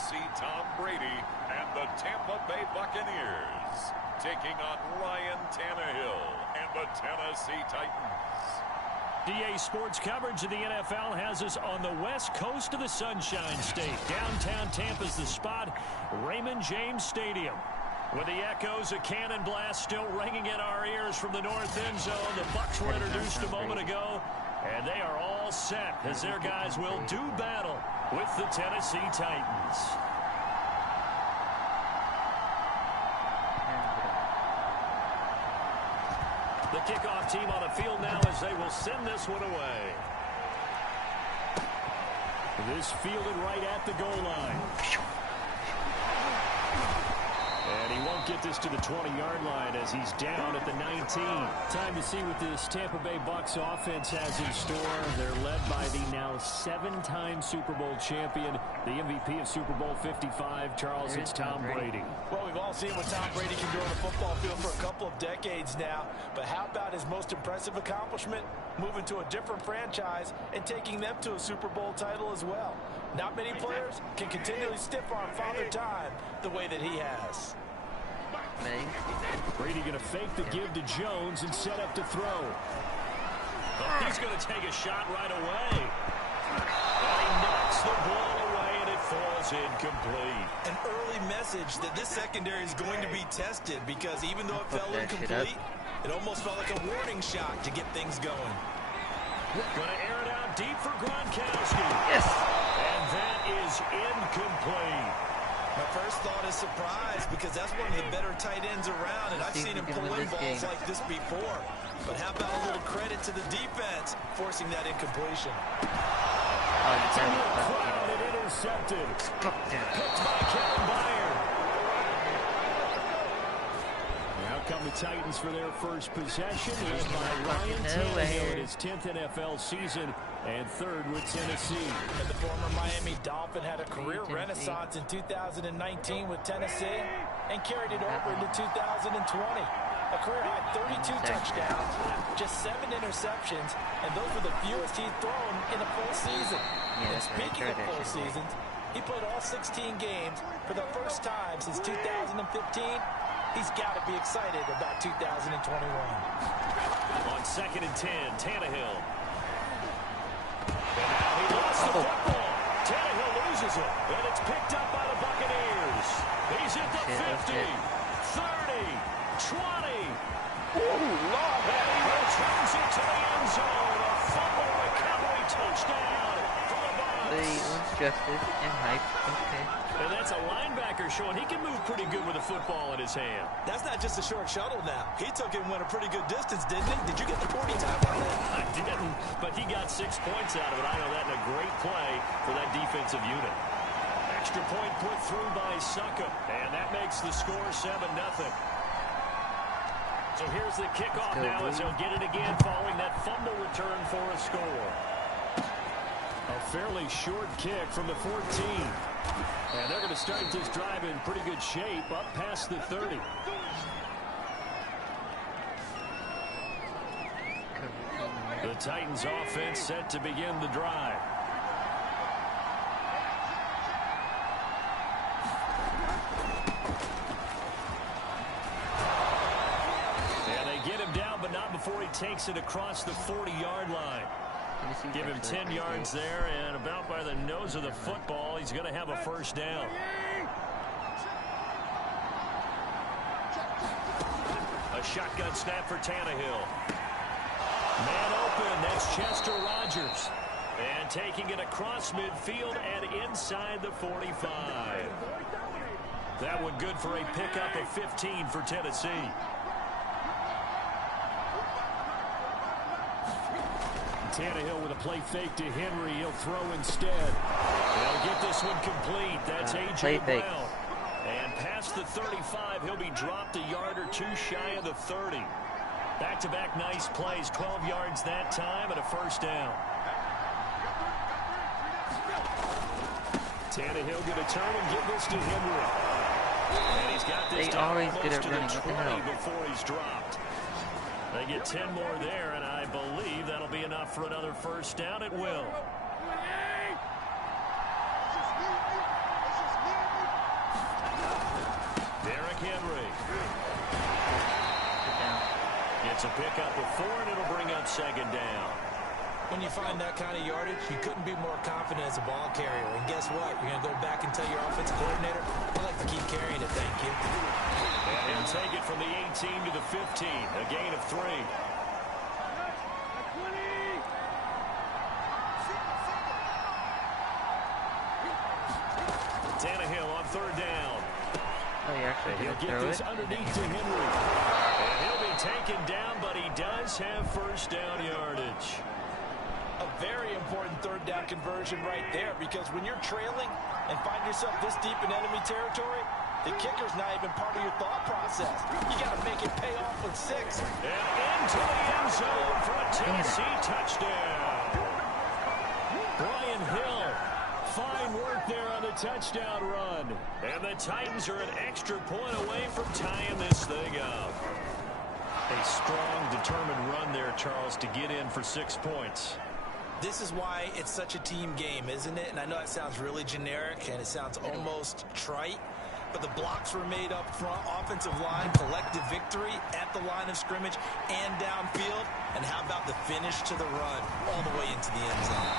Tennessee Tom Brady and the Tampa Bay Buccaneers taking on Ryan Tannehill and the Tennessee Titans. DA Sports coverage of the NFL has us on the west coast of the Sunshine State. Downtown Tampa's the spot, Raymond James Stadium. With the echoes of cannon blast still ringing in our ears from the north end zone, the Bucs were introduced a moment ago, and they are all set as their guys will do battle with the Tennessee Titans. The kickoff team on the field now as they will send this one away. This fielded right at the goal line. And he won't get this to the 20-yard line as he's down at the 19. Time to see what this Tampa Bay Bucs offense has in store. They're led by the now 7-time Super Bowl champion, the MVP of Super Bowl 55, Charles. It's Tom Brady. Well, we've all seen what Tom Brady can do on the football field for a couple of decades now. But how about his most impressive accomplishment? Moving to a different franchise and taking them to a Super Bowl title as well. Not many players can continually stiff-arm Father Time the way that he has. Brady going to fake the give to Jones and set up to throw. Oh, he's going to take a shot right away. And he knocks the ball away, and it falls incomplete. An early message that this secondary is going to be tested because even though it fell incomplete, it almost felt like a warning shot to get things going. Going to air it out deep for Gronkowski. Yes. And that is incomplete. My first thought is surprise because that's one of the better tight ends around, and I've seen him pull in balls like this before. But how about a little credit to the defense forcing that incompletion? Crowd and intercepted. Picked by Kevin Byard. Now come the Titans for their first possession, led by Ryan Tannehill in his 10th NFL season and 3rd with Tennessee. And the former Miami Dolphin had a career renaissance in 2019 with Tennessee and carried it over into 2020. A career-high 32 touchdowns, just 7 interceptions, and those were the fewest he'd thrown in a full season. And speaking of full seasons, he played all 16 games for the first time since 2015. He's got to be excited about 2021. On 2nd and 10, Tannehill. And now he lost the football. Tannehill loses it, and it's picked up by the Buccaneers. He's at the 50, 30, 20. And he returns it to the end zone. A fumble recovery touchdown for the Bucs. They unstructured and hyped. Okay. And that's a linebacker showing he can move pretty good with a football in his hand. That's not just a short shuttle now. He took it and went a pretty good distance, didn't he? Did you get the 40 time on that? I didn't, but he got 6 points out of it. I know that in a great play for that defensive unit. Extra point put through by Succop, and that makes the score 7-0. So here's the kickoff now as he'll get it again following that fumble return for a score. A fairly short kick from the 14. And they're going to start this drive in pretty good shape up past the 30. The Titans offense set to begin the drive. And they get him down, but not before he takes it across the 40-yard line. Give him 10 yards there, and about by the nose of the football, he's going to have a first down. A shotgun snap for Tannehill. Man open, that's Chester Rogers. And taking it across midfield and inside the 45. That one good for a pickup of 15 for Tennessee. Tannehill with a play fake to Henry. He'll throw instead. They'll get this one complete. That's A.J. Brown. And past the 35, he'll be dropped a yard or two shy of the 30. Back-to-back nice plays. 12 yards that time and a first down. Tannehill going to turn and give this to Henry. And he's got this down almost to the 20 before he's dropped. They get 10 more there, and I believe that'll be enough for another first down. It will. It's a pickup of 4, and it'll bring up second down. When you find that kind of yardage, you couldn't be more confident as a ball carrier. And guess what? You're going to go back and tell your offensive coordinator, I'd like to keep carrying it, thank you. And he'll take it from the 18 to the 15, a gain of 3. Tannehill on third down. Oh, you actually He'll didn't get throw this it? underneath to Henry. And he'll be taken down, but he does have first down yardage. A very important third down conversion right there, because when you're trailing and find yourself this deep in enemy territory, the kicker's not even part of your thought process. You got to make it pay off with 6. And into the end zone for a Tennessee touchdown. Brian Hill, fine work there on the touchdown run. And the Titans are an extra point away from tying this thing up. A strong, determined run there, Charles, to get in for 6 points. This is why it's such a team game, isn't it? And I know it sounds really generic and it sounds almost trite, but the blocks were made up front, offensive line, collective victory at the line of scrimmage and downfield. And how about the finish to the run all the way into the end zone?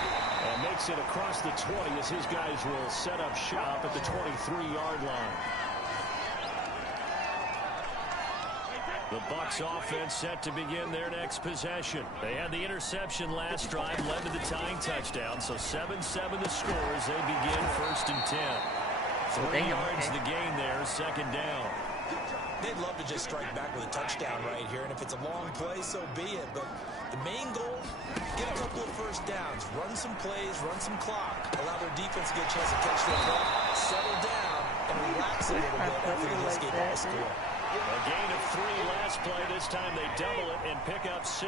And makes it across the 20 as his guys will set up shop at the 23-yard line. The Bucs offense set to begin their next possession. They had the interception last drive, led to the tying touchdown. So 7-7 the score as they begin 1st and 10. 3 yards the gain there, second down. They'd love to just strike back with a touchdown right here, and if it's a long play, so be it. But the main goal, get a couple of first downs, run some plays, run some clock, allow their defense to get a chance to catch their breath, settle down, and relax a little bit after you just get off the score. A gain of 3 last play. This time they double it and pick up 6.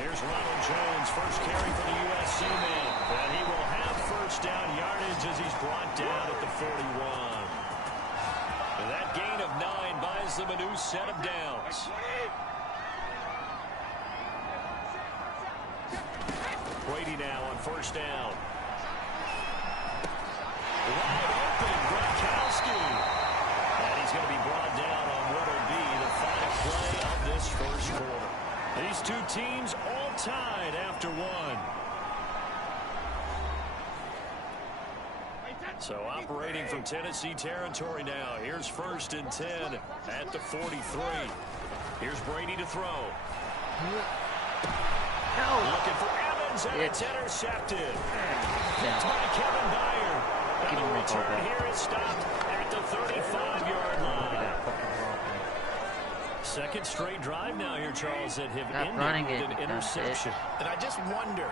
Here's Ronald Jones, first carry for the USC man. And he will have first down yardage as he's brought down at the 41. And that gain of 9 buys them a new set of downs. Brady now on first down. Wide open, Gronkowski. And he's going to be brought down on what will be the final play of this first quarter. These two teams all tied after 1. So operating from Tennessee territory now. Here's 1st and 10 at the 43. Here's Brady to throw. Looking for Evans, and it's intercepted. Picked by Kevin Byard. And the return here is stopped at the 35-yard line. Second straight drive now here, Charles, that have ended with an interception. And I just wonder,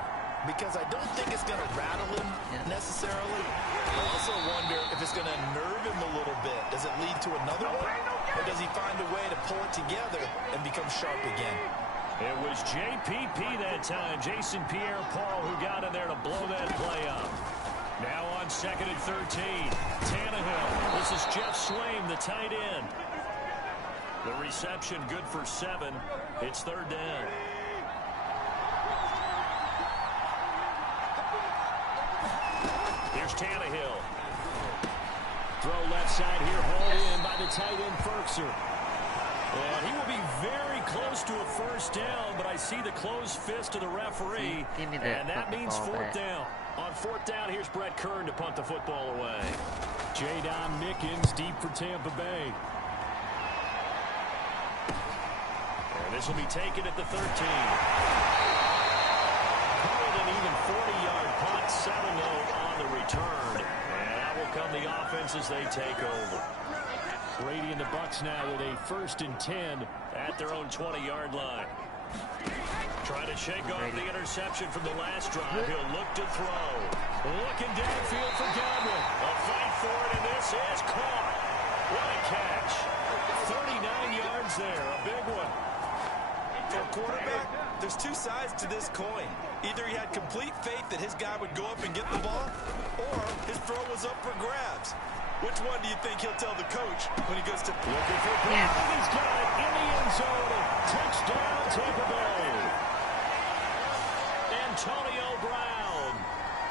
because I don't think it's going to rattle him necessarily. I also wonder if it's going to nerve him a little bit. Does it lead to another one? Or does he find a way to pull it together and become sharp again? It was JPP that time, Jason Pierre-Paul, who got in there to blow that play up. Now on 2nd and 13, Tannehill. This is Jeff Swaim, the tight end. The reception good for 7. It's 3rd down. Here's Tannehill. Throw left side here, hauled in by the tight end Ferkser. And he will be very close to a first down, but I see the closed fist of the referee, and that means 4th down. On 4th down, here's Brett Kern to punt the football away. Jadon Mickens deep for Tampa Bay. And this will be taken at the 13. Called an even 40-yard punt, 7-0 on the return. And out will come the offense as they take over. Brady and the Bucs now with a 1st and 10 at their own 20-yard line. Trying to shake off the interception from the last drive. He'll look to throw. Looking downfield for Godwin. A fight for it, and this is caught. What a catch. 39 yards there. A big one. For a quarterback, there's 2 sides to this coin. Either he had complete faith that his guy would go up and get the ball, or his throw was up for grabs. Which one do you think he'll tell the coach when he goes to... Looking for Brown. He's got it in the end zone. Touchdown, Tampa Bay. Antonio Brown,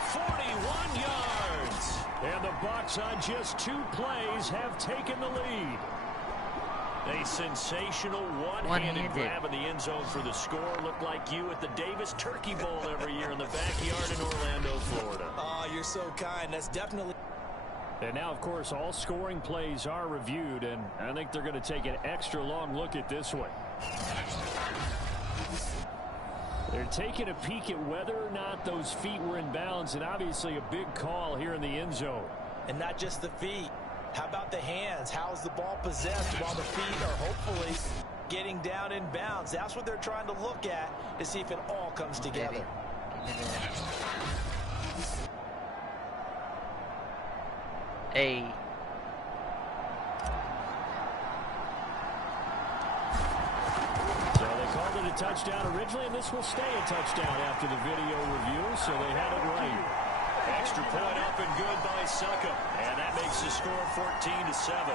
41 yards. And the Bucs on just 2 plays have taken the lead. A sensational one-handed grab in the end zone for the score. Looked like you at the Davis Turkey Bowl every year in the backyard in Orlando, Florida. Oh, you're so kind. That's definitely... And now, of course, all scoring plays are reviewed, and I think they're going to take an extra long look at this one. They're taking a peek at whether or not those feet were in bounds, and obviously a big call here in the end zone. And not just the feet. How about the hands? How's the ball possessed while the feet are hopefully getting down in bounds? That's what they're trying to look at to see if it all comes together. Hey. So they called it a touchdown originally, and this will stay a touchdown after the video review, so they had it right. Extra point up and good by Succop. And that makes the score 14-7.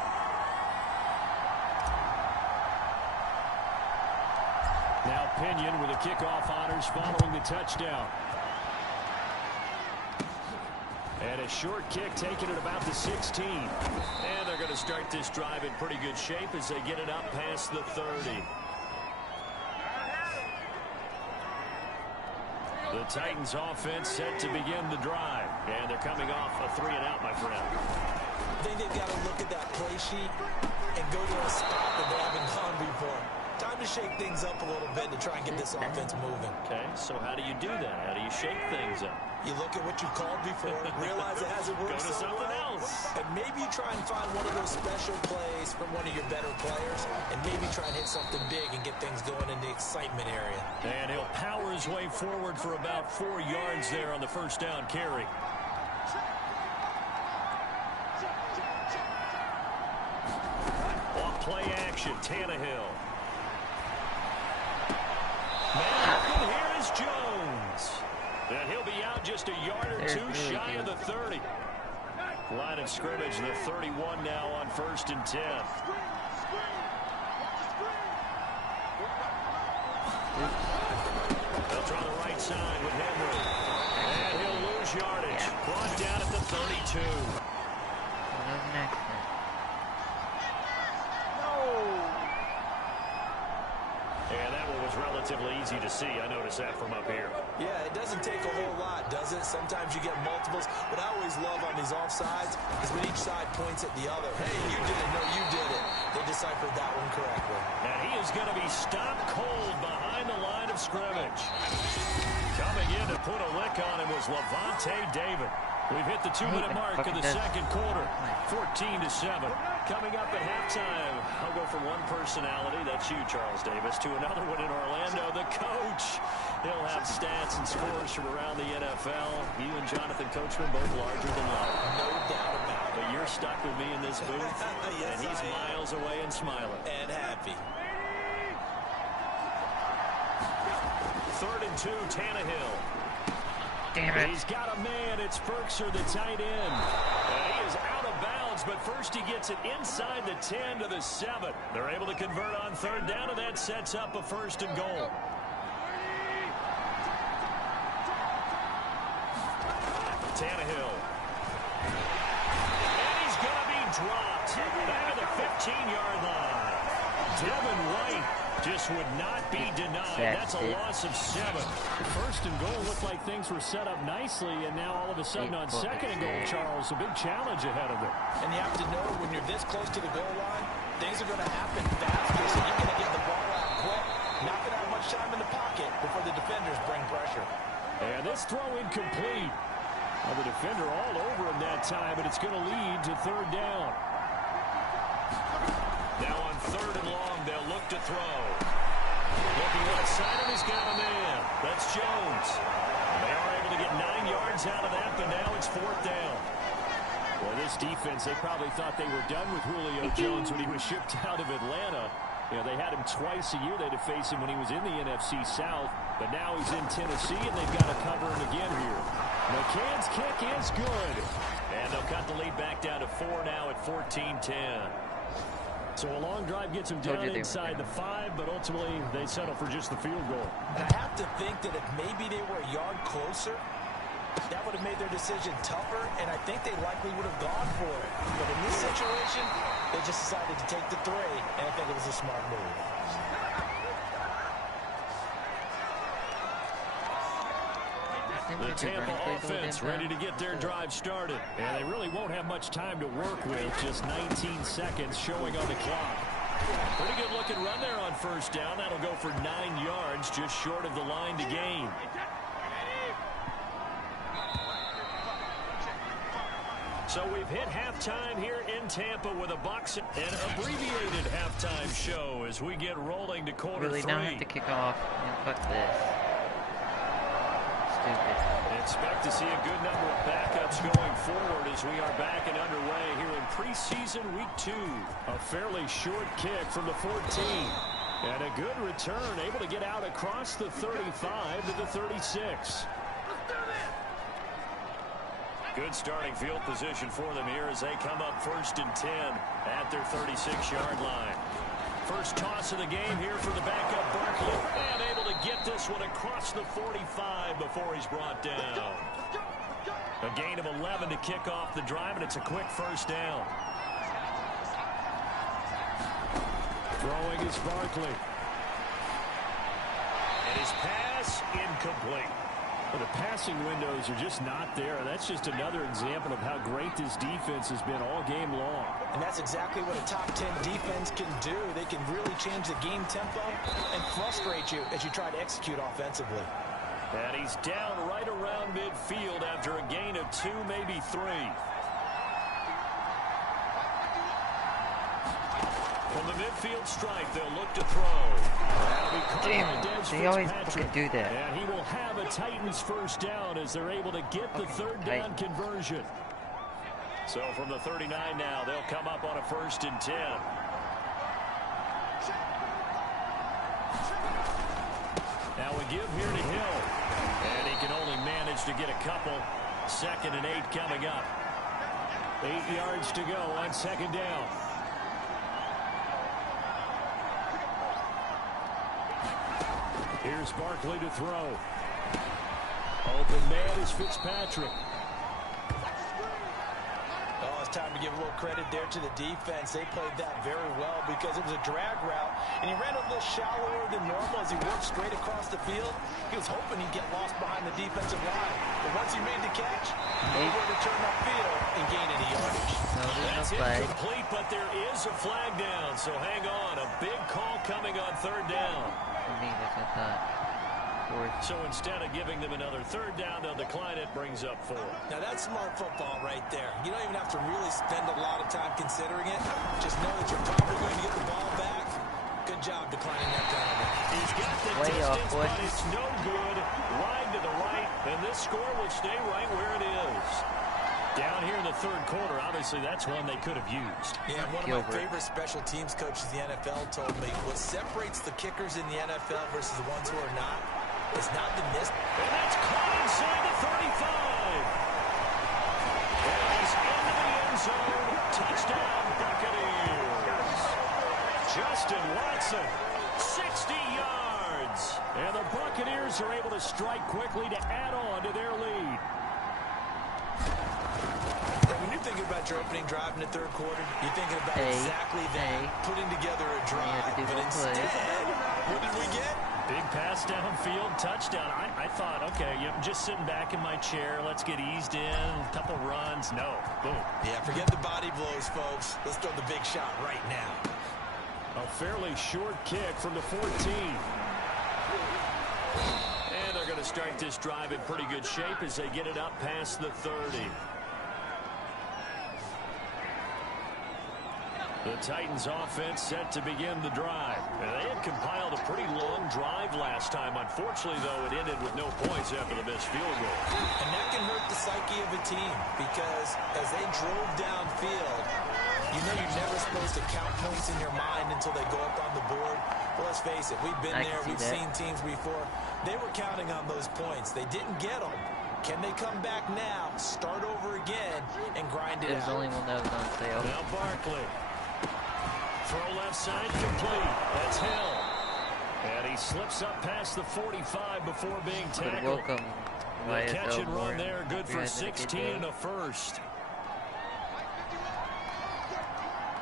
Now Pinion with the kickoff honors following the touchdown. And a short kick taken at about the 16. And they're going to start this drive in pretty good shape as they get it up past the 30. The Titans offense set to begin the drive. And they're coming off a 3-and-out, my friend. I think they've got to look at that play sheet and go to a spot that they haven't gone before. Time to shake things up a little bit to try and get this offense moving. Okay, so how do you do that? How do you shake things up? You look at what you called before, realize it hasn't worked Go to something else. and maybe you try and find one of those special plays from one of your better players, and maybe try and hit something big and get things going in the excitement area. And he'll power his way forward for about 4 yards there on the first down carry. On play action, Tannehill. Man open, here is Jones. And he'll be out just a yard or two shy of the 30. Line of scrimmage, the 31 now on 1st and 10. They'll try the right side with Henry. And he'll lose yardage. Brought down at the 32. And that one was relatively easy to see. I noticed that from up here. Yeah, it doesn't take a whole lot, does it? Sometimes you get multiples. What I always love on these offsides is when each side points at the other. Hey, you did it. No, you did it. They deciphered that one correctly. And he is going to be stopped cold behind the line of scrimmage. Coming in to put a lick on him was Levante David. We've hit the 2-minute mark of the second quarter. 14-7. Coming up at halftime, I'll go from one personality, that's you, Charles Davis, to another one in Orlando, the coach. He'll have stats and scores from around the NFL. You and Jonathan Coachman both larger than life. No doubt about it. But you're stuck with me in this booth, Yes, and he's miles away and smiling. And happy. 3rd and 2, Tannehill. Damn it. He's got a man. It's Ferkser, the tight end. And he is out of bounds, but first he gets it inside the 10 to the 7. They're able to convert on 3rd down, and that sets up a 1st and goal. Tannehill. And he's going to be dropped back at the 15-yard line. Devin White just would not be denied. That's a loss of 7. 1st and goal looked like things were set up nicely, and now all of a sudden on 2nd and goal, Charles, a big challenge ahead of them. And you have to know when you're this close to the goal line, things are going to happen faster, so you're going to get the ball out quick. Not going to have much time in the pocket before the defenders bring pressure. And this throw incomplete. Well, the defender all over him that time, but it's going to lead to 3rd down. Now on 3rd and long, they'll look to throw. Looking left side, and he's got a man. That's Jones. They are able to get 9 yards out of that, but now it's 4th down. Well, this defense, they probably thought they were done with Julio Jones when he was shipped out of Atlanta. You know, they had him twice a year. They had to face him when he was in the NFC South, but now he's in Tennessee, and they've got to cover him again here. McCann's kick is good. And they'll cut the lead back down to 4 now at 14-10. So a long drive gets them down inside the 5, but ultimately they settle for just the field goal. And I have to think that if maybe they were a yard closer, that would have made their decision tougher, and I think they likely would have gone for it. But in this situation, They just decided to take the 3, and I think it was a smart move. The Tampa offense ready to get their drive started. And they really won't have much time to work with. Just 19 seconds showing on the clock. Pretty good looking run there on first down. That'll go for 9 yards, just short of the line to gain. So we've hit halftime here in Tampa with a Bucs, an abbreviated halftime show as we get rolling to quarter 3. Really now have to kick off and fuck this. Stupid. Expect to see a good number of backups going forward as we are back and underway here in preseason week 2. A fairly short kick from the 14. And a good return, able to get out across the 35 to the 36. Good starting field position for them here as they come up 1st and 10 at their 36-yard line. First toss of the game here for the backup Barkley. And able to get this one across the 45 before he's brought down. A gain of 11 to kick off the drive, and it's a quick first down. Throwing is Barkley. And his pass incomplete. Well, the passing windows are just not there. That's just another example of how great this defense has been all game long. And that's exactly what a top 10 defense can do. They can really change the game tempo and frustrate you as you try to execute offensively. And he's down right around midfield after a gain of 2, maybe 3. From the midfield strike, they'll look to throw. Damn, they always fucking do that. And he will have a Titans first down as they're able to get the third down conversion. So from the 39 now, they'll come up on a 1st and 10. Now we give here to Hill. And he can only manage to get a couple. 2nd and 8 coming up. 8 yards to go on 2nd down. Here's Barkley to throw. Open man is Fitzpatrick. Oh, it's time to give a little credit there to the defense. They played that very well because it was a drag route, and he ran a little shallower than normal as he worked straight across the field. He was hoping he'd get lost behind the defensive line, but once he made the catch, nowhere to turn upfield and gain any yardage. That's incomplete, but there is a flag down, so hang on. A big call coming on 3rd down. For me, that's what I thought. 4th. So instead of giving them another 3rd down, they'll decline it, brings up 4. Now that's smart football right there. You don't even have to really spend a lot of time considering it. Just know that you're probably going to get the ball back. Good job declining that penalty. He's got the distance, but it's no good. Wide to the right, and this score will stay right where it is. Down here in the 3rd quarter, obviously that's one they could have used. Yeah, one of my favorite special teams coaches in the NFL told me what separates the kickers in the NFL versus the ones who are not is not the miss. And that's caught inside the 35. And he's into the end zone. Touchdown, Buccaneers. Justin Watson, 60 yards. And the Buccaneers are able to strike quickly to add on to their lead. When you're thinking about your opening drive in the 3rd quarter, you're thinking about exactly that, putting together a drive. But instead, what did we get? Big pass downfield, touchdown. I thought, okay, I'm just sitting back in my chair. Let's get eased in, a couple runs. No, boom. Yeah, forget the body blows, folks. Let's throw the big shot right now. A fairly short kick from the 14. And they're going to start this drive in pretty good shape as they get it up past the 30. The Titans offense set to begin the drive. And they had compiled a pretty long drive last time. Unfortunately, though, it ended with no points after the missed field goal. And that can hurt the psyche of a team because as they drove downfield, you know you're never supposed to count points in your mind until they go up on the board. Well, let's face it, we've been there. We've seen teams before. They were counting on those points. They didn't get them. Can they come back now, start over again, and grind it out? There's only one that was on sale. Now Barkley. Throw left side complete. That's Hill. And he slips up past the 45 before being tackled. The catch and run there, good for 16 and a first.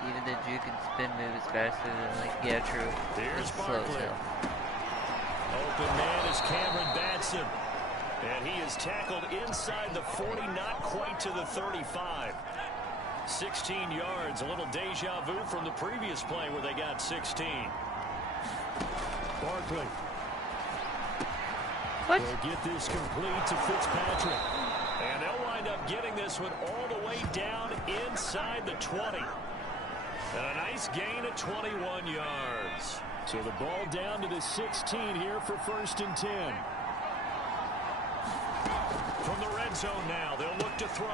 Even the juke and spin move is faster than, like, yeah, true. Here's It's slow as Barkley. hell. Open man is Cameron Batson. And he is tackled inside the 40, not quite to the 35. 16 yards, a little deja vu from the previous play where they got 16. Barkley. What? They'll get this complete to Fitzpatrick. And they'll wind up getting this one all the way down inside the 20. And a nice gain of 21 yards. So the ball down to the 16 here for 1st and 10. From the red zone now, they'll look to throw.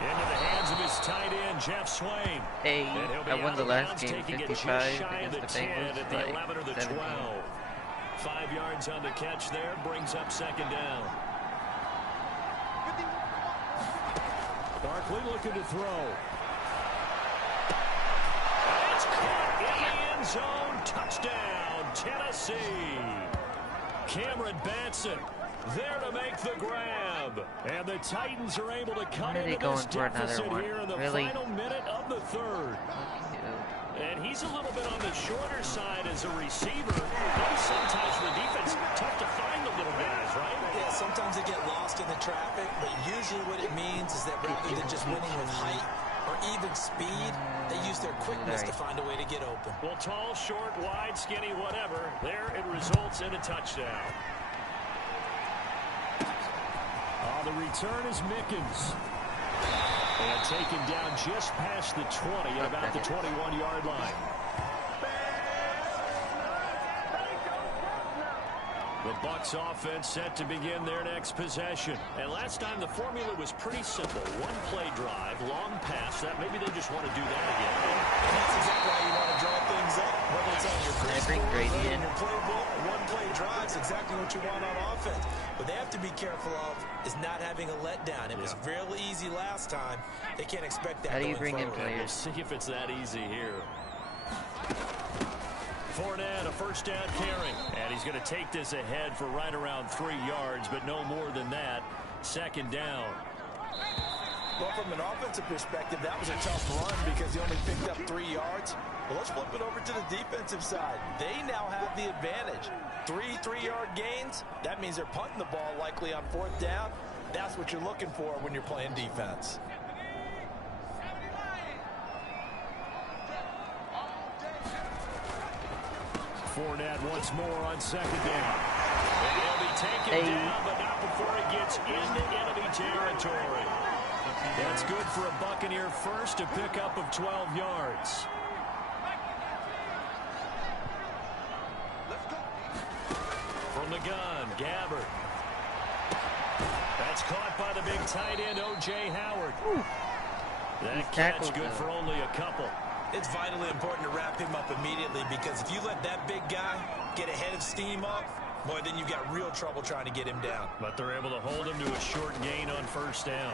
Into the hands of his tight end, Jeff Swain. Hey, And he'll be I won out the of last bounds, game taking it just 55 shy of the against the 10 Bengals, at the like 11 or the 17. 12. 5 yards on the catch there, brings up 2nd down. Barkley looking to throw. It's caught in the end zone. Touchdown, Tennessee. Cameron Batson there to make the grab. And the Titans are able to cut When are they into this going for another deficit one? here in the Really? final minute of the 3rd. And he's a little bit on the shorter side as a receiver. Maybe sometimes for the defense, tough to find the little guys, right? Yeah, sometimes they get lost in the traffic, but usually what it means is that rather than just winning with height or even speed, they use their quickness to find a way to get open. Well, tall, short, wide, skinny, whatever. There it results in a touchdown. The return is Mickens. And taken down just past the 20 at about the 21-yard line. The Bucs offense set to begin their next possession. And last time the formula was pretty simple. One play drive, long pass. That maybe they just want to do that again. That's exactly how you want to draw things up. Whether it's on your bring Brady in? your playbook, one play drive's exactly what you want on offense. What they have to be careful of is not having a letdown. It was real easy last time. They can't expect that. How do you going bring in forward. players? See if it's that easy here. Fournette, a 1st down carry. And he's going to take this ahead for right around 3 yards, but no more than that. 2nd down. Well, from an offensive perspective, that was a tough run because he only picked up 3 yards. Well, let's flip it over to the defensive side. They now have the advantage. 3 3-yard gains. That means they're punting the ball likely on 4th down. That's what you're looking for when you're playing defense. Fournette once more on 2nd down. And he'll be taken down, but not before he gets into enemy territory. That's good for a Buccaneer first, a pickup of 12 yards. From the gun, Gabbard. That's caught by the big tight end, O.J. Howard. That catch good for only a couple. It's vitally important to wrap him up immediately because if you let that big guy get a head of steam up, boy, then you've got real trouble trying to get him down. But they're able to hold him to a short gain on 1st down.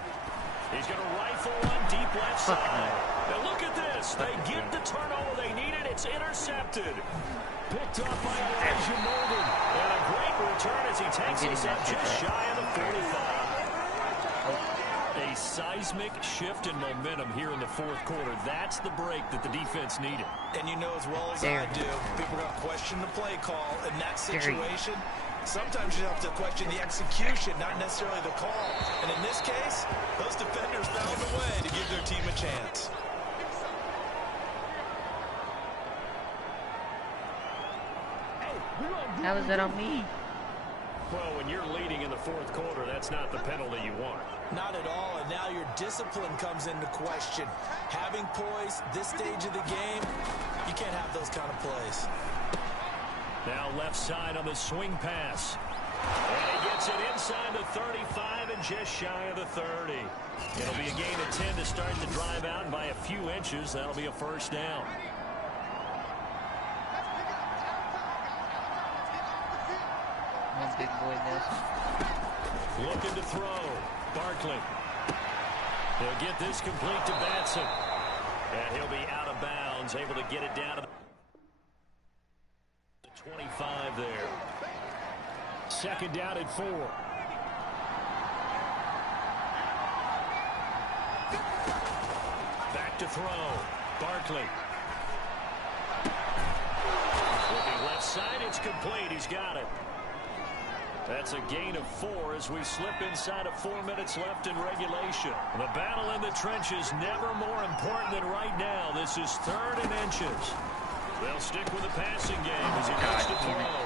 He's going to rifle one deep left side. Now look at this. They get the turnover they needed. It's intercepted. Picked up by Elijah Morgan. And a great return as he takes us up just shy of the 45. A seismic shift in momentum here in the 4th quarter. That's the break that the defense needed. And you know as well as I do, people are going to question the play call in that situation. Sometimes you have to question the execution, not necessarily the call. And in this case, those defenders found a way to give their team a chance. How is that on me? Well, when you're leading in the 4th quarter, that's not the penalty you want. Not at all, and now your discipline comes into question. Having poise this stage of the game, you can't have those kind of plays. Now left side on the swing pass. And he gets it inside the 35 and just shy of the 30. It'll be a gain of 10 to start the drive out, and by a few inches, that'll be a 1st down. One big boy Nelson. Looking to throw. Barkley. He'll get this complete to Batson. And he'll be out of bounds, able to get it down to the 25 there. 2nd down and 4. Back to throw. Barkley. Looking left side, it's complete. He's got it. That's a gain of 4 as we slip inside of 4 minutes left in regulation. The battle in the trenches never more important than right now. This is 3rd and inches. They'll stick with the passing game as he goes to throw.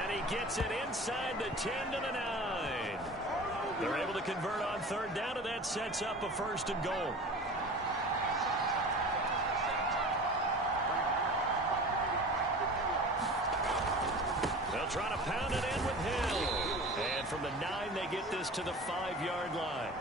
And he gets it inside the 10 to the 9. They're able to convert on 3rd down, and that sets up a 1st and goal. They'll try to pound it in with Hill. And from the 9, they get this to the 5-yard line.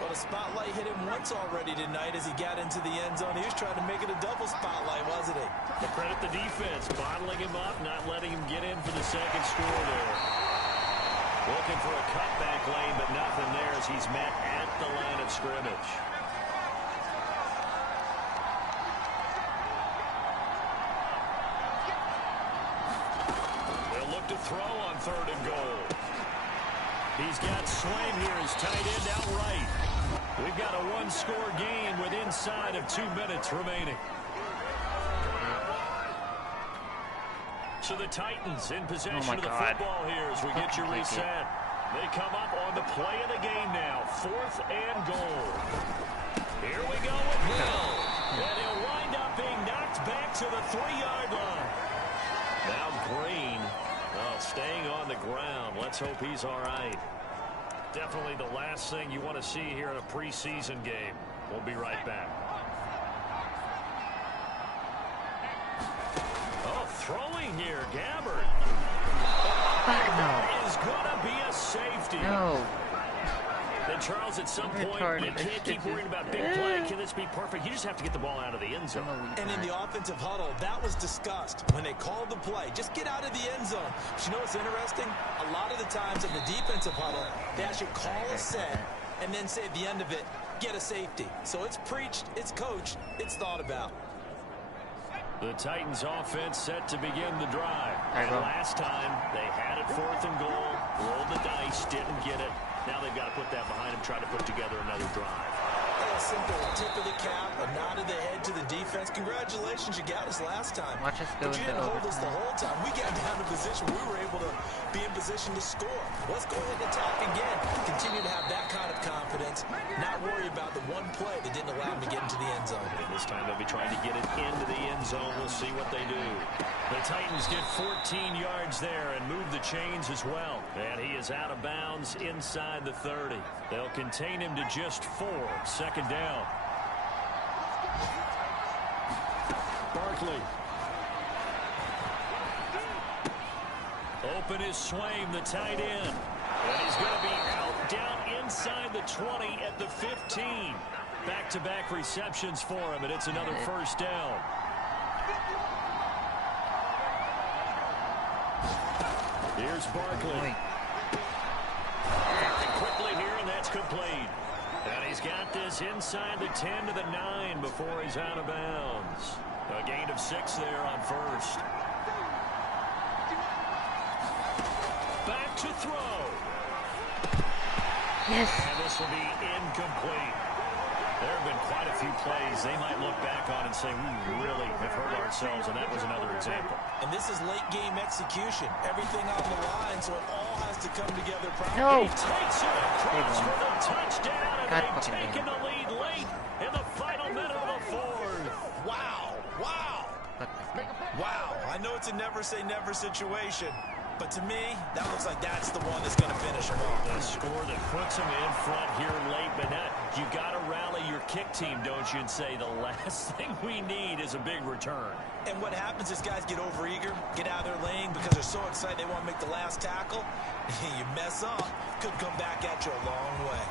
Well, the spotlight hit him once already tonight as he got into the end zone. He was trying to make it a double spotlight, wasn't he? But credit the defense, bottling him up, not letting him get in for the 2nd score there. Looking for a cutback lane, but nothing there as he's met at the line of scrimmage. They'll look to throw on 3rd and goal. He's got Swain here as tight end outright. We've got a 1-score game with inside of 2 minutes remaining. So the Titans in possession of the football here as we get you reset. They come up on the play of the game now. 4th and goal. Here we go with Hill. And he'll wind up being knocked back to the 3-yard line. Now Green, staying on the ground. Let's hope he's all right. Definitely the last thing you want to see here in a preseason game. We'll be right back. Throwing here, Gabbard. That is going to be a safety. No. Then, Charles, at some point, you can't keep worrying about big play. Can this be perfect? You just have to get the ball out of the end zone. And in the offensive huddle, that was discussed when they called the play. Just get out of the end zone. But you know what's interesting? A lot of the times in the defensive huddle, they actually call a set and then say at the end of it, get a safety. So it's preached, it's coached, it's thought about. The Titans offense set to begin the drive. And last time they had it 4th and goal, rolled the dice, didn't get it. Now they've got to put that behind them, try to put together another drive. A simple tip of the cap, a nod of the head to the defense. Congratulations, you got us last time. Watch us go but you didn't hold us the whole time. We got down to position. We were able to be in position to score. Let's go ahead and attack again. Continue to have that kind of confidence. Not worry about the one play that didn't allow them to get into the end zone. And this time they'll be trying to get it into the end zone. We'll see what they do. The Titans get 14 yards there and move the chains as well. And he is out of bounds inside the 30. They'll contain him to just 4. 2nd down. Barkley. Open is Swain, the tight end. And he's going to be out down inside the 20 at the 15. Back-to-back receptions for him, and it's another 1st down. Here's Barkley. Quickly here, and that's complete. And he's got this inside the 10 to the 9 before he's out of bounds. A gain of 6 there on 1st. Back to throw. Yes. And this will be incomplete. There have been quite a few plays they might look back on and say, we really have hurt ourselves, and that was another example. And this is late game execution. Everything on the line, so it all has to come together properly. No. He takes it across for the touchdown, and they've taken the lead late in the final minute of the 4th. Wow. Wow. Wow. I know it's a never say never situation. But to me, that looks like that's the one that's going to finish them off. The score that puts them in front here late, but you got to rally your kick team, don't you, and say the last thing we need is a big return. And what happens is guys get overeager, get out of their lane because they're so excited they want to make the last tackle. You mess up, could come back at you a long way.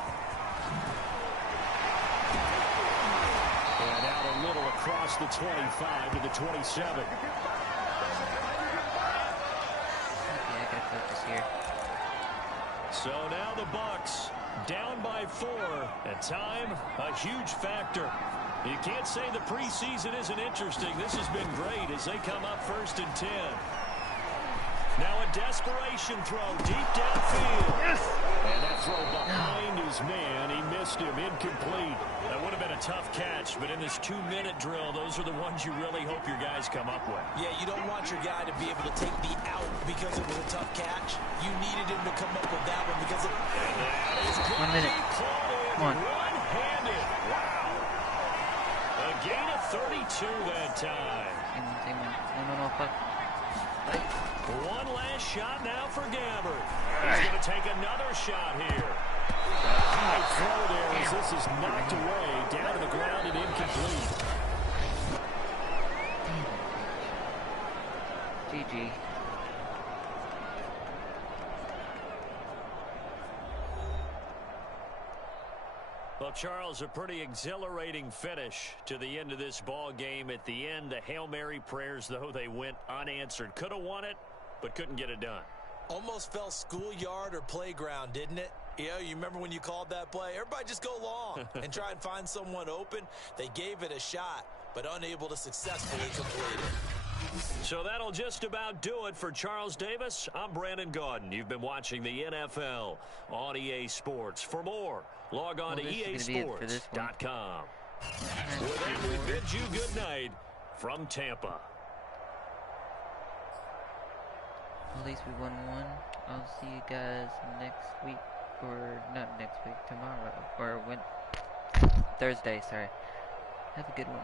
And out a little across the 25 to the 27. Here. So now the Bucs down by 4. At time, a huge factor. You can't say the preseason isn't interesting. This has been great as they come up 1st and 10. Now a desperation throw deep downfield. Yes. And that throw behind his man. He missed him. Incomplete. That would have been a tough catch, but in this 2-minute drill, those are the ones you really hope your guys come up with. Yeah, you don't want your guy to be able to take the out because it was a tough catch. You needed him to come up with that one because it... 1 minute. Come on. One-handed. Wow. A gain of 32 that time. No, fuck. One last shot now for Gabbard. He's going to take another shot here. High throw there as this is knocked away, down to the ground and incomplete. GG. Well, Charles, a pretty exhilarating finish to the end of this ball game. At the end, the Hail Mary prayers, though, they went unanswered. Could have won it, but couldn't get it done. Almost felt schoolyard or playground, didn't it? Yeah, you remember when you called that play? Everybody just go long and try and find someone open. They gave it a shot, but unable to successfully complete it. So that'll just about do it for Charles Davis. I'm Brandon Gaudin. You've been watching the NFL on EA Sports. For more, log on to easports.com. With that, we bid you good night from Tampa. At least we won one. I'll see you guys next week, or not next week, tomorrow, or Thursday, sorry. Have a good one.